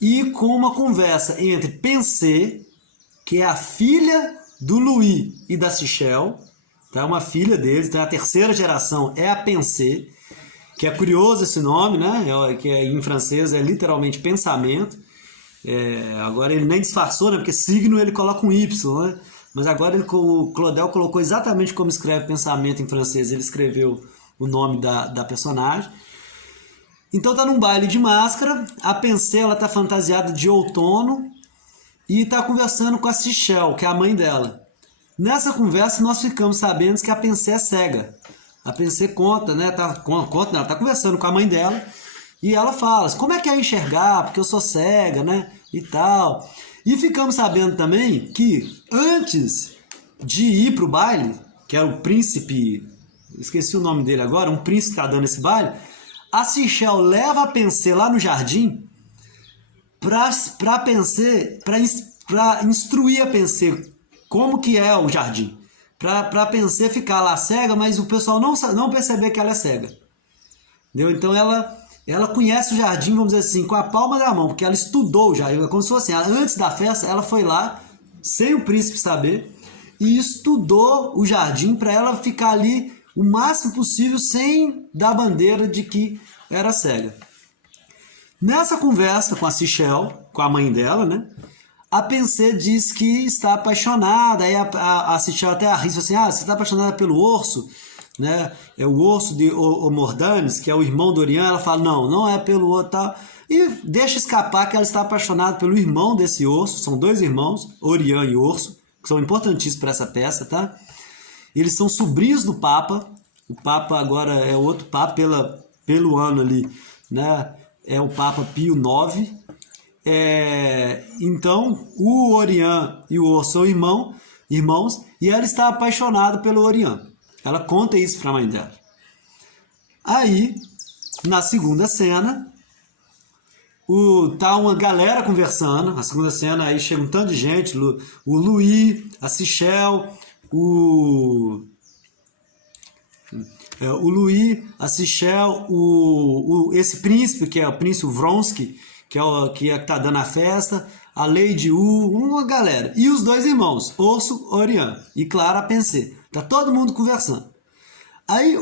e com uma conversa entre Pensée, que é a filha do Louis e da Sichel, tá? Uma filha deles, então a terceira geração é a Pensée, que é curioso esse nome, né? Que em francês é literalmente pensamento. Agora ele nem disfarçou, né? Porque signo ele coloca um Y, né? Mas agora o Claudel colocou exatamente como escreve pensamento em francês. Ele escreveu o nome da personagem. Então tá num baile de máscara. A Pensée, ela tá fantasiada de outono e tá conversando com a Sichel, que é a mãe dela. Nessa conversa nós ficamos sabendo que a Pensée é cega. A Pensée conta, né? Ela tá conversando com a mãe dela e ela fala, como é que é enxergar? Porque eu sou cega, né? E tal. E ficamos sabendo também que antes de ir para o baile, que era o príncipe, esqueci o nome dele agora, um príncipe que está dando esse baile, a Sichel leva a Pensée lá no jardim para instruir a Pensée como que é o jardim, para pensar ficar lá cega, mas o pessoal não perceber que ela é cega. Entendeu? Então ela conhece o jardim, vamos dizer assim, com a palma da mão, porque ela estudou o jardim, como se fosse assim, antes da festa, ela foi lá, sem o príncipe saber, e estudou o jardim para ela ficar ali o máximo possível sem dar bandeira de que era cega. Nessa conversa com a Sichel, com a mãe dela, né, a Pensée diz que está apaixonada, aí a Sichel até arrisca assim, você está apaixonada pelo urso, né? É o urso de Omordanes, que é o irmão do Orion. Ela fala, não é pelo outro, tal, e deixa escapar que ela está apaixonada pelo irmão desse urso. São dois irmãos, Orion e Urso, que são importantíssimos para essa peça, tá? Eles são sobrinhos do Papa. O Papa agora é outro Papa pelo ano ali, né? É o Papa Pio IX. Então o Orion e o Urso são irmãos, e ela está apaixonada pelo Orion. Ela conta isso para a mãe dela. Aí, na segunda cena, tá uma galera conversando. Na segunda cena, aí chega um tanto de gente. O Louis, a Sichel, esse príncipe, que é o príncipe Vronsky, que tá dando a festa, a Lady Wu, uma galera. E os dois irmãos, Urso, Orion, e Clara, a Pensée. Tá todo mundo conversando. Aí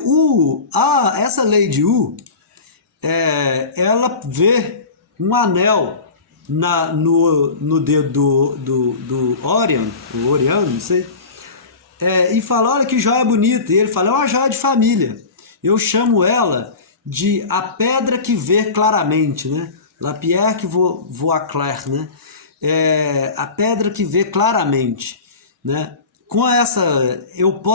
essa Lady Wu, ela vê um anel no dedo do Orion, o Orion, não sei, e fala, olha que joia bonita. E ele fala, é uma joia de família. Eu chamo ela de a pedra que vê claramente, né? La pierre que voit clair, né? A pedra que vê claramente, né? Com essa,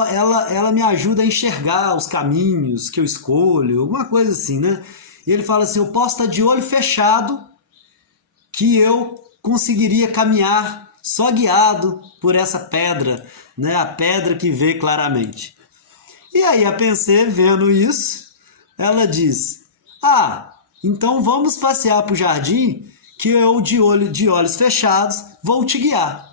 ela me ajuda a enxergar os caminhos que eu escolho, alguma coisa assim, né? E ele fala assim, eu posso estar de olho fechado que eu conseguiria caminhar só guiado por essa pedra, né? A pedra que vê claramente. E aí a Pensée, vendo isso, ela diz, então vamos passear para o jardim que eu, de olhos fechados, vou te guiar.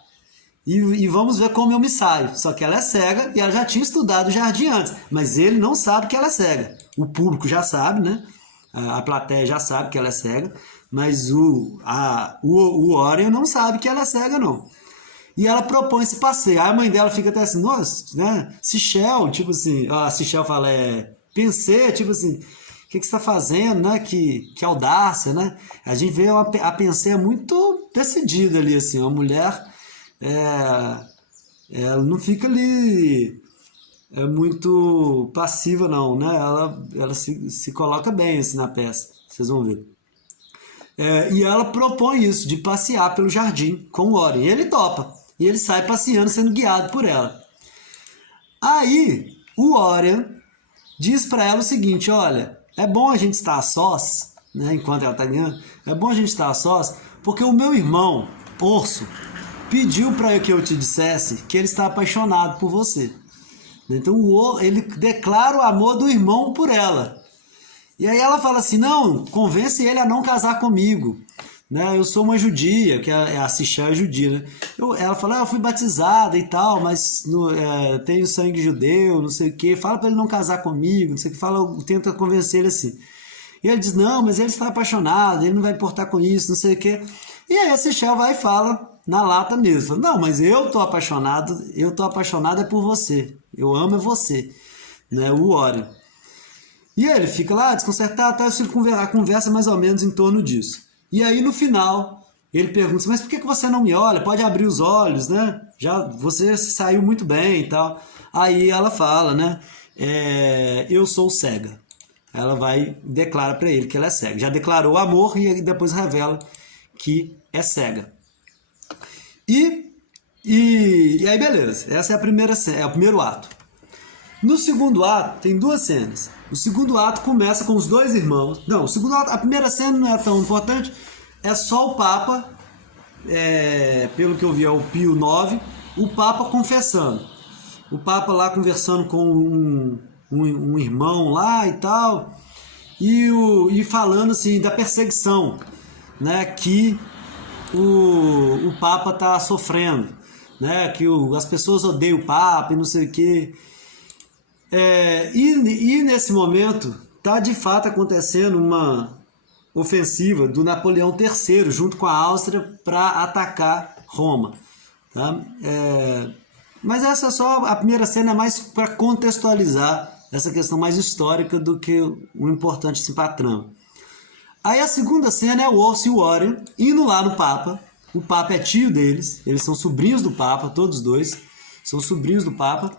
E vamos ver como eu me saio. Só que ela é cega e ela já tinha estudado o jardim antes. Mas ele não sabe que ela é cega. O público já sabe, né? A plateia já sabe que ela é cega. Mas o Orion não sabe que ela é cega, não. E ela propõe esse passeio. Aí a mãe dela fica até assim, nossa, né? Sichel, tipo assim, a Sichel fala, Pensée, tipo assim, o que você está fazendo, né? Que audácia, né? A gente vê a Pensée muito decidida ali, assim, uma mulher... ela não fica ali muito passiva, não, né? Ela se coloca bem assim na peça, vocês vão ver. E ela propõe isso, de passear pelo jardim com o Orion. E ele topa, e ele sai passeando, sendo guiado por ela. Aí o Orion diz para ela o seguinte, olha, é bom a gente estar a sós, né? Enquanto ela está guiando, é bom a gente estar a sós, porque o meu irmão, Urso, pediu para que eu te dissesse que ele está apaixonado por você. Então ele declara o amor do irmão por ela. E aí ela fala assim, não, convence ele a não casar comigo. Né? Eu sou uma judia, que a Sichel é judia. Né? Ela fala, eu fui batizada e tal, mas tenho sangue judeu, não sei o quê. Fala para ele não casar comigo, não sei o que. Tenta convencer ele assim. E ele diz, não, mas ele está apaixonado, ele não vai importar com isso, não sei o quê. E aí a Sichel vai e fala... na lata mesmo. Não, mas eu tô apaixonado é por você. Eu amo você, né? O Orion. E ele fica lá desconcertado, a conversa mais ou menos em torno disso. E aí no final, ele pergunta, mas por que você não me olha? Pode abrir os olhos, né? Já você saiu muito bem e tal. Aí ela fala, né? Eu sou cega. Ela vai e declara para ele que ela é cega. Já declarou amor e depois revela que é cega. E aí beleza, essa é a primeira cena, é o primeiro ato. No segundo ato tem duas cenas. O segundo ato começa com os dois irmãos. Não, o segundo ato, a primeira cena não é tão importante, é só o Papa, pelo que eu vi é o Pio IX, o Papa confessando. O Papa lá conversando com um irmão lá e tal, e falando assim da perseguição, né, que o Papa está sofrendo, né? Que as pessoas odeiam o Papa e não sei o quê. E nesse momento está de fato acontecendo uma ofensiva do Napoleão III junto com a Áustria para atacar Roma. Tá? Mas essa é só a primeira cena, é mais para contextualizar essa questão mais histórica do que o importante assim, para a trama. Aí a segunda cena é o Orso e o Orion indo lá no Papa. O Papa é tio deles, eles são sobrinhos do Papa, todos dois são sobrinhos do Papa,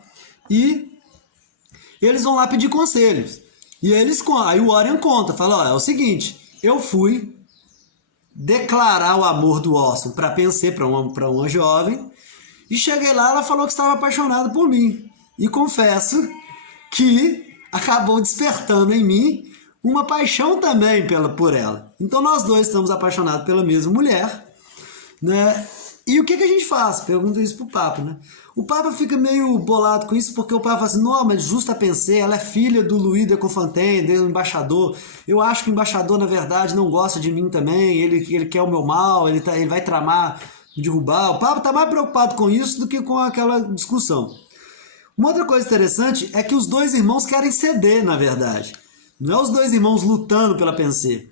e eles vão lá pedir conselhos. E aí o Orion conta, fala, ó, é o seguinte, eu fui declarar o amor do Orson para Pensée, para uma jovem, e cheguei lá, ela falou que estava apaixonada por mim. E confesso que acabou despertando em mim uma paixão também por ela. Então nós dois estamos apaixonados pela mesma mulher, né? E o que a gente faz? Pergunta isso pro Papa, né? O Papa fica meio bolado com isso, porque o Papa fala assim, não, mas justa Pensée, ela é filha do Louis de Constantin, do embaixador. Eu acho que o embaixador, na verdade, não gosta de mim também, ele quer o meu mal, ele vai tramar, me derrubar. O Papa tá mais preocupado com isso do que com aquela discussão. Uma outra coisa interessante é que os dois irmãos querem ceder, na verdade. Não é os dois irmãos lutando pela Pensée.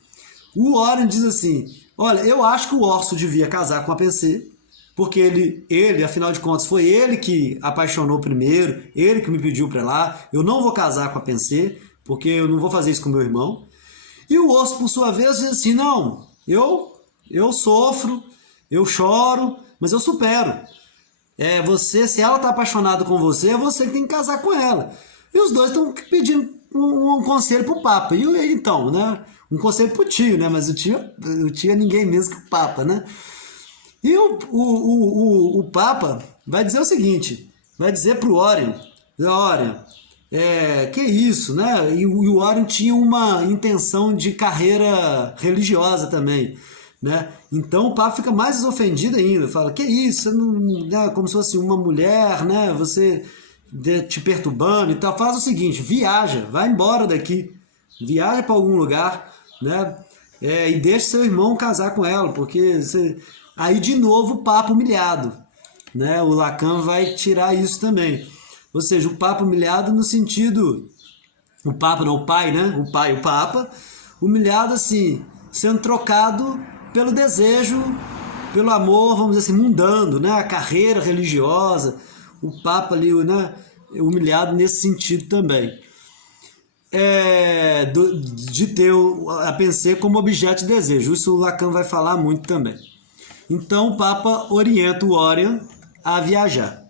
O Orion diz assim, olha, eu acho que o Orso devia casar com a Pensée, porque ele, afinal de contas, foi ele que apaixonou primeiro, ele que me pediu para lá, eu não vou casar com a Pensée, porque eu não vou fazer isso com meu irmão. E o Orso, por sua vez, diz assim, não, eu sofro, eu choro, mas eu supero. Se ela está apaixonada com você, é você que tem que casar com ela. E os dois estão pedindo um conselho pro Papa. E então, né? Um conselho pro tio, né? Mas o tio é ninguém mesmo que o Papa, né? E o Papa vai dizer o seguinte, vai dizer pro Orion, que isso, né? E o Orion tinha uma intenção de carreira religiosa também, né? Então o Papa fica mais ofendido ainda, fala, que isso, né? Como se fosse uma mulher, né? Você te perturbando e tal. Faz o seguinte, viaja, vai embora daqui, viaja para algum lugar, né? E deixa seu irmão casar com ela, porque aí de novo o Papa humilhado, né? O Lacan vai tirar isso também. Ou seja, o Papa humilhado no sentido, o Papa não, o pai, né? O pai, o Papa, humilhado assim, sendo trocado pelo desejo, pelo amor, vamos dizer assim, mundano, né? A carreira religiosa, o Papa ali, né? Humilhado nesse sentido também. De ter a Pensée como objeto de desejo. Isso o Lacan vai falar muito também. Então o Papa orienta o Orion a viajar.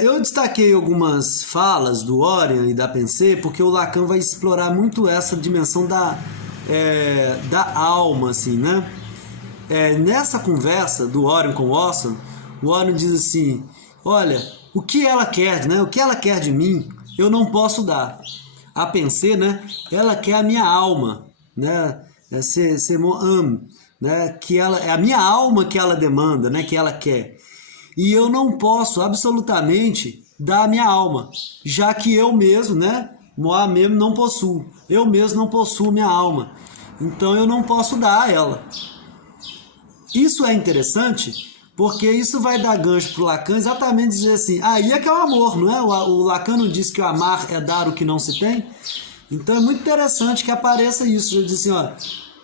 Eu destaquei algumas falas do Orion e da Pensée porque o Lacan vai explorar muito essa dimensão da alma, assim, né? Nessa conversa do Orion com o Orson, o Orion diz assim, olha, o que ela quer, né? O que ela quer de mim, eu não posso dar. A Pensée, né? Ela quer a minha alma, né? C'est mon âme, né? Que é a minha alma que ela demanda, né? Que ela quer. E eu não posso absolutamente dar a minha alma, já que eu mesmo, né? Moi mesmo não possuo. Eu mesmo não possuo minha alma. Então eu não posso dar a ela. Isso é interessante, porque isso vai dar gancho para o Lacan exatamente dizer assim, aí é que é o amor, não é? O Lacan não diz que o amar é dar o que não se tem? Então é muito interessante que apareça isso. Ele diz assim, ó,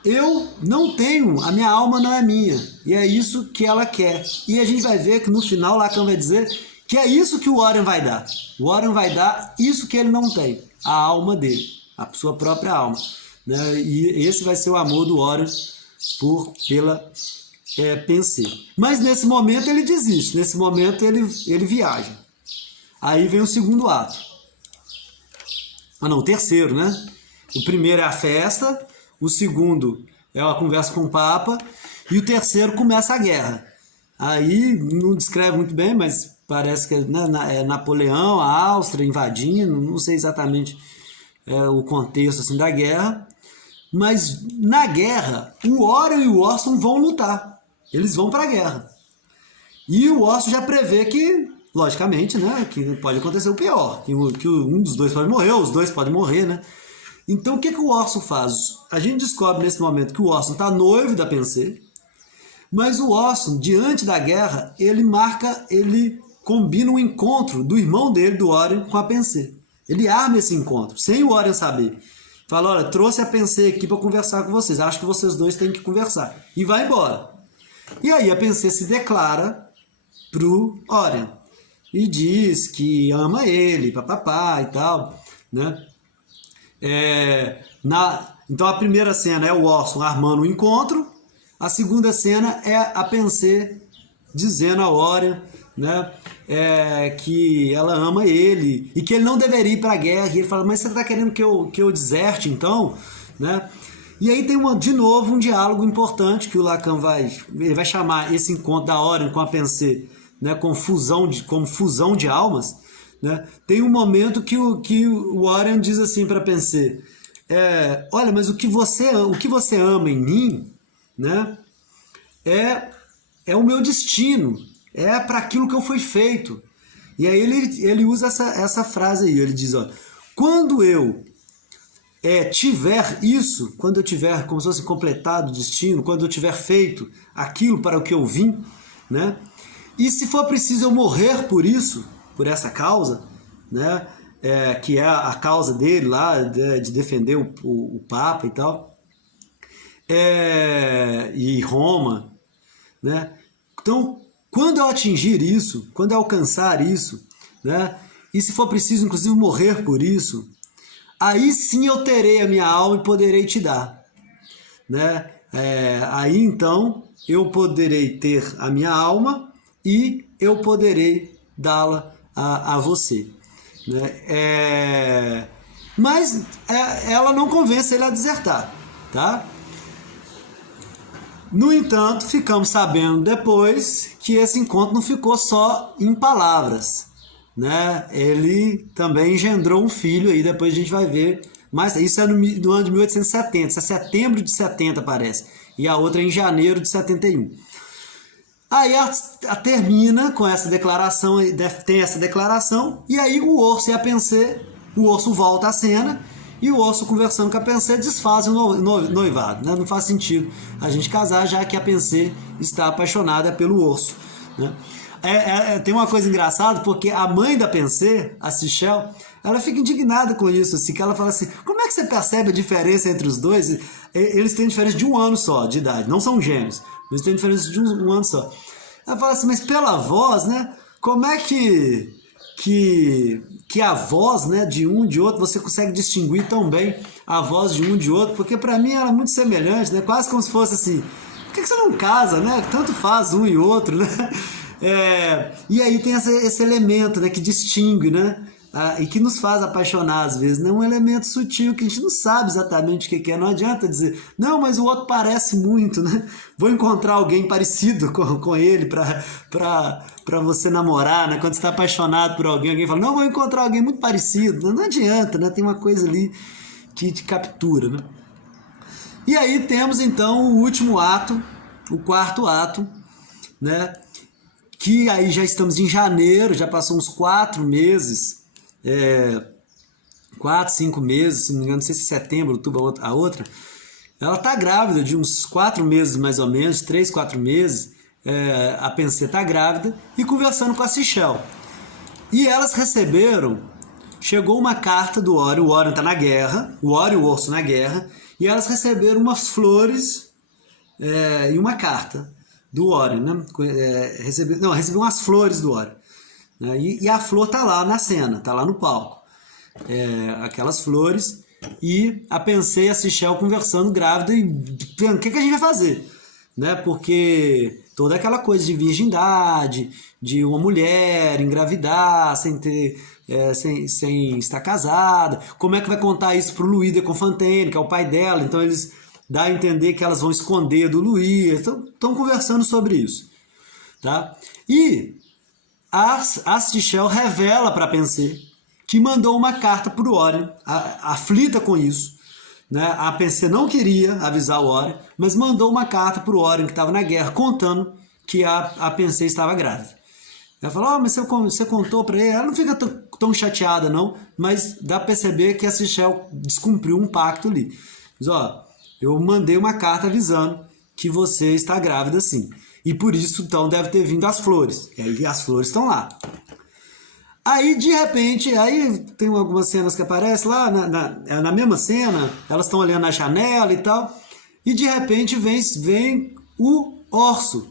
eu não tenho, a minha alma não é minha, e é isso que ela quer. E a gente vai ver que no final o Lacan vai dizer que é isso que o Orion vai dar. O Orion vai dar isso que ele não tem, a alma dele, a sua própria alma, né? E esse vai ser o amor do Orion pela Pensée. Mas nesse momento ele desiste, nesse momento ele viaja. Aí vem o segundo ato. O terceiro, né? O primeiro é a festa, o segundo é uma conversa com o Papa, e o terceiro começa a guerra. Aí não descreve muito bem, mas parece que é Napoleão, a Áustria invadindo, não sei exatamente o contexto assim, da guerra. Mas na guerra, o Orion e o Orson vão lutar. Eles vão para a guerra. E o Orson já prevê que, logicamente, né, que pode acontecer o pior, que um dos dois pode morrer, ou os dois podem morrer, né? Então o que o Orson faz? A gente descobre nesse momento que o Orson está noivo da Pensée, Mas o Orson, diante da guerra, ele combina um encontro do irmão dele, do Orion, com a Pensée. Ele arma esse encontro, sem o Orion saber. Fala, olha, trouxe a Pensée aqui para conversar com vocês, acho que vocês dois têm que conversar. E vai embora. E aí a Pensée se declara pro Orion e diz que ama ele, papapá e tal, né? Então a primeira cena é o Orson armando o encontro, a segunda cena é a Pensée dizendo a Orion, né, que ela ama ele e que ele não deveria ir para a guerra. E ele fala, mas você está querendo que eu deserte então? Né? E aí tem de novo um diálogo importante que o Lacan vai chamar esse encontro da Orion com a Pensée, né, como fusão de almas. Né? Tem um momento que o Orion diz assim para Pensée, olha, mas o que você ama em mim, né, é o meu destino, é para aquilo que eu fui feito. E aí ele usa essa frase aí, ele diz, ó, quando eu tiver isso, quando eu tiver como se fosse completado o destino, quando eu tiver feito aquilo para o que eu vim, né, e se for preciso eu morrer por isso, por essa causa, né, que é a causa dele lá, de defender o Papa e tal, e Roma, né? Então, quando eu atingir isso, quando eu alcançar isso, né, e se for preciso, inclusive, morrer por isso, aí sim eu terei a minha alma e poderei te dar. Né? Aí então eu poderei ter a minha alma e eu poderei dá-la a você. Né? Mas ela não convence ele a desertar. Tá? No entanto, ficamos sabendo depois que esse encontro não ficou só em palavras, né? Ele também engendrou um filho, aí depois a gente vai ver, mas isso é no ano de 1870, isso é setembro de 70 parece, e a outra é em janeiro de 71. Aí termina com essa declaração, tem essa declaração, e aí o Orson e a Pensée, o Orson volta à cena, e o Orson conversando com a Pensée desfaz o noivado. Né? Não faz sentido a gente casar, já que a Pensée está apaixonada pelo Orson. Né? Tem uma coisa engraçada, porque a mãe da Pensée, a Sichel, ela fica indignada com isso, assim, que ela fala assim, como é que você percebe a diferença entre os dois? Eles têm diferença de 1 ano só de idade, não são gêmeos, mas têm diferença de um ano só. Ela fala assim, mas pela voz, né? Como é que a voz, né, de um e de outro, você consegue distinguir tão bem a voz de um e de outro? Porque para mim ela é muito semelhante, né? Quase como se fosse assim, por que você não casa, né? Tanto faz um e outro, né? E aí tem esse elemento, né, que distingue, né? E que nos faz apaixonar às vezes, né? Um elemento sutil que a gente não sabe exatamente o que é. Não adianta dizer, não, mas o outro parece muito, né? Vou encontrar alguém parecido com ele para você namorar, né? Quando você está apaixonado por alguém fala, não, vou encontrar alguém muito parecido. Não adianta, né? Tem uma coisa ali que te captura, né? E aí temos então o último ato, o quarto ato, né? Que aí já estamos em janeiro, já passou uns 4 meses, 4, 5 meses, se não me engano, não sei se setembro, outubro, a outra, ela está grávida de uns 4 meses mais ou menos, 3, 4 meses, a Pensée está grávida e conversando com a Sichel. E elas chegou uma carta do Orion, o Orion está na guerra, o Orion e o Orson na guerra, e elas receberam umas flores e uma carta do Orion, né? Receberam umas flores do Orion. Né? E a flor tá lá na cena, tá lá no palco. Aquelas flores, e a Pensée e a Sichel conversando grávida e o que a gente vai fazer? Né? Porque toda aquela coisa de virgindade, de uma mulher engravidar sem estar casada, como é que vai contar isso pro Louis de Confontaine, que é o pai dela? Então eles dá a entender que elas vão esconder do Louis, estão conversando sobre isso. Tá? E a Sichel revela para a Pensée que mandou uma carta para o Orion, aflita com isso. Né? A Pensée não queria avisar o Orion, mas mandou uma carta para o Orion, que estava na guerra, contando que a Pensée estava grávida. Ela falou, mas você contou para ele? Ela não fica tão chateada, não, mas dá para perceber que a Sichel descumpriu um pacto ali. Diz, eu mandei uma carta avisando que você está grávida sim. E por isso, então, deve ter vindo as flores. E aí as flores estão lá. Aí, de repente, aí tem algumas cenas que aparecem lá, na mesma cena, elas estão olhando na janela e tal, e de repente vem o Orso.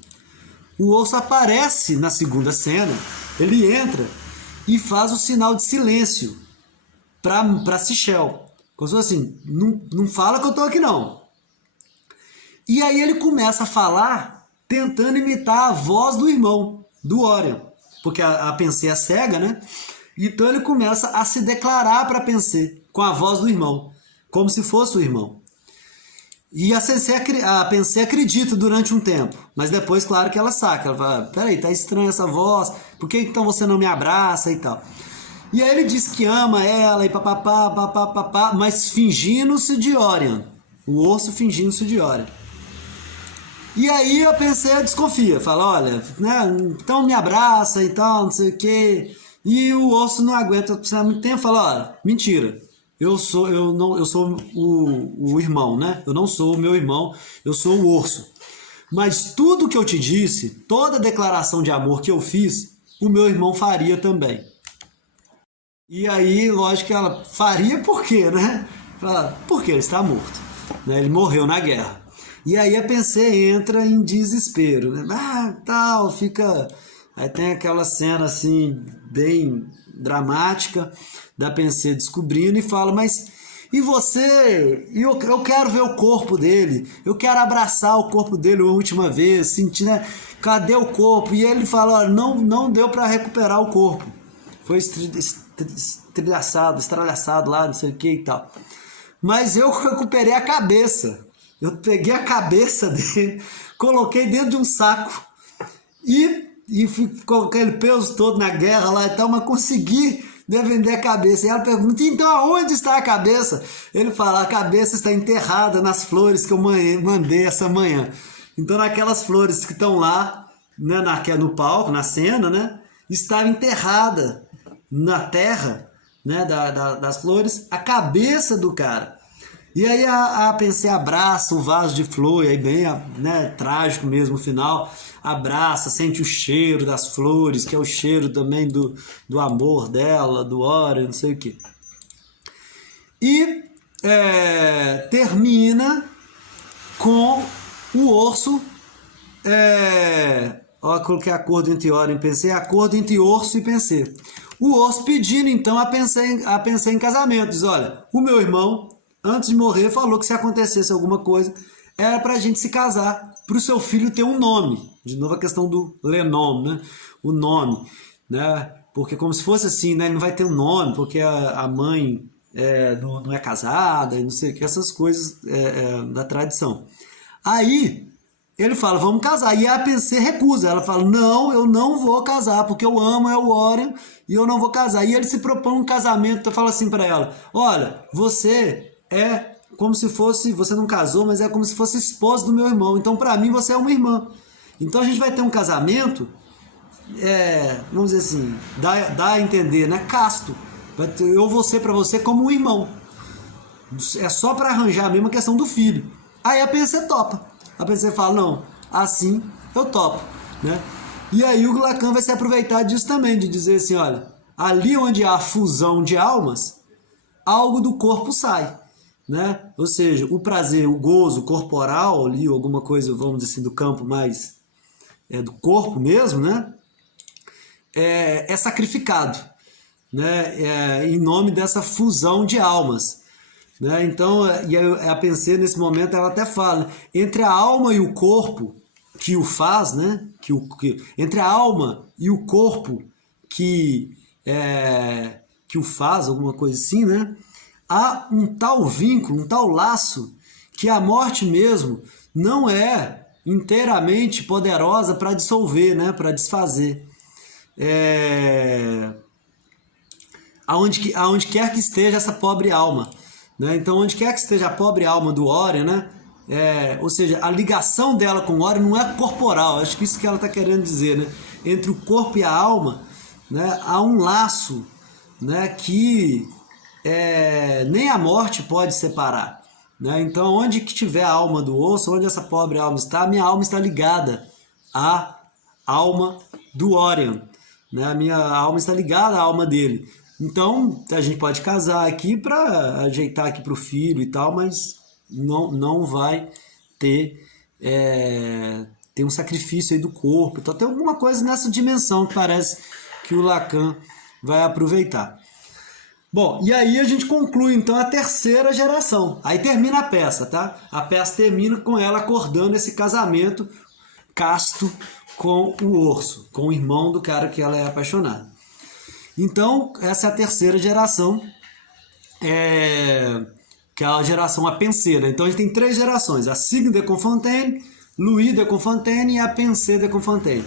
O Orso aparece na segunda cena, ele entra e faz o sinal de silêncio para Sichel. Como se fosse assim, não fala que eu tô aqui não. E aí ele começa a falar, tentando imitar a voz do irmão, do Orion. Porque a Pensée é cega, né? Então ele começa a se declarar para a Pensée, com a voz do irmão, como se fosse o irmão. E a Pensée acredita durante um tempo, mas depois, claro que ela saca, ela fala, peraí, tá estranha essa voz, por que então você não me abraça e tal? E aí ele diz que ama ela e papapá, papapá, mas fingindo-se de Orion, o Orso fingindo-se de Orion. E aí a Pensée desconfia, fala, olha, né, então me abraça e tal, não sei o quê. E o Orso não aguenta precisar muito tempo, fala, olha, mentira, eu sou o irmão, né? Eu não sou o meu irmão, eu sou o Orso. Mas tudo que eu te disse, toda declaração de amor que eu fiz, o meu irmão faria também. E aí, lógico que ela faria por quê, né? Fala, porque ele está morto, né? Ele morreu na guerra. E aí a Pensée entra em desespero, né? Tal, fica... Aí tem aquela cena assim, bem dramática, da Pensée descobrindo e fala, mas e você? Eu quero ver o corpo dele, eu quero abraçar o corpo dele uma última vez, sentir, né? Cadê o corpo? E ele fala, não deu para recuperar o corpo. Foi estralhaçado lá, não sei o que e tal. Mas eu recuperei a cabeça. Eu peguei a cabeça dele, coloquei dentro de um saco e fui com aquele peso todo na guerra lá e tal, mas consegui defender a cabeça. E ela pergunta, então aonde está a cabeça? Ele fala, a cabeça está enterrada nas flores que eu mandei essa manhã. Então naquelas flores que estão lá, né, no palco, na cena, né, estava enterrada na terra, né, das flores, a cabeça do cara. E aí a Pensée abraça o vaso de flor, e aí bem, né, trágico mesmo o final, abraça, sente o cheiro das flores, que é o cheiro também do amor dela, do Orion, não sei o quê. E termina com o Orso, ó, coloquei acordo entre Orion e Pensée, acordo entre Orso e Pensée. O Orso pedindo então a Pensée em casamento, diz, olha, o meu irmão, antes de morrer, falou que se acontecesse alguma coisa, era pra gente se casar, pro seu filho ter um nome. De novo a questão do le nom, né? O nome, né? Porque como se fosse assim, né? Ele não vai ter um nome, porque a mãe não é casada, e não sei o que, essas coisas da tradição. Aí, ele fala, vamos casar. E a Pensée recusa. Ela fala, não, eu não vou casar, porque eu amo o Orion e eu não vou casar. E ele se propõe um casamento, fala assim pra ela, olha, você é como se fosse, você não casou, mas é como se fosse esposa do meu irmão. Então, para mim, você é uma irmã. Então, a gente vai ter um casamento, vamos dizer assim, dá a entender, né? Casto. Eu vou ser para você como um irmão. É só para arranjar a mesma questão do filho. Aí a Pensée topa. A Pensée fala, não, assim eu topo, né? E aí o Lacan vai se aproveitar disso também, de dizer assim, olha, ali onde há fusão de almas, algo do corpo sai. Né? Ou seja, o prazer, o gozo corporal ali, alguma coisa, vamos dizer assim, do campo mais do corpo mesmo, né? É sacrificado, né? Em nome dessa fusão de almas. Né? Então, e a Pensée nesse momento, ela até fala, entre a alma e o corpo que o faz, né? Entre a alma e o corpo que o faz, alguma coisa assim, né? Há um tal vínculo, um tal laço, que a morte mesmo não é inteiramente poderosa para dissolver, né? Para desfazer. Aonde quer que esteja essa pobre alma. Né? Então, onde quer que esteja a pobre alma do Orion, né? Ou seja, a ligação dela com o Orion não é corporal, acho que isso que ela está querendo dizer, né? Entre o corpo e a alma, né? Há um laço, né? Que nem a morte pode separar. né? Então, onde que tiver a alma do osso, onde essa pobre alma está, a minha alma está ligada à alma do Orion, né? A minha alma está ligada à alma dele. Então, a gente pode casar aqui para ajeitar aqui para o filho e tal, mas não vai ter, ter um sacrifício aí do corpo. Então, tem alguma coisa nessa dimensão que parece que o Lacan vai aproveitar. Bom, e aí a gente conclui então a terceira geração. Aí termina a peça, tá? A peça termina com ela acordando esse casamento casto com o urso, com o irmão do cara que ela é apaixonada. Então, essa é a terceira geração, que é a geração Apenseira. Então, a gente tem 3 gerações: a Signe de Confontaine, Louis de Confontaine e a Pensée de Confontaine.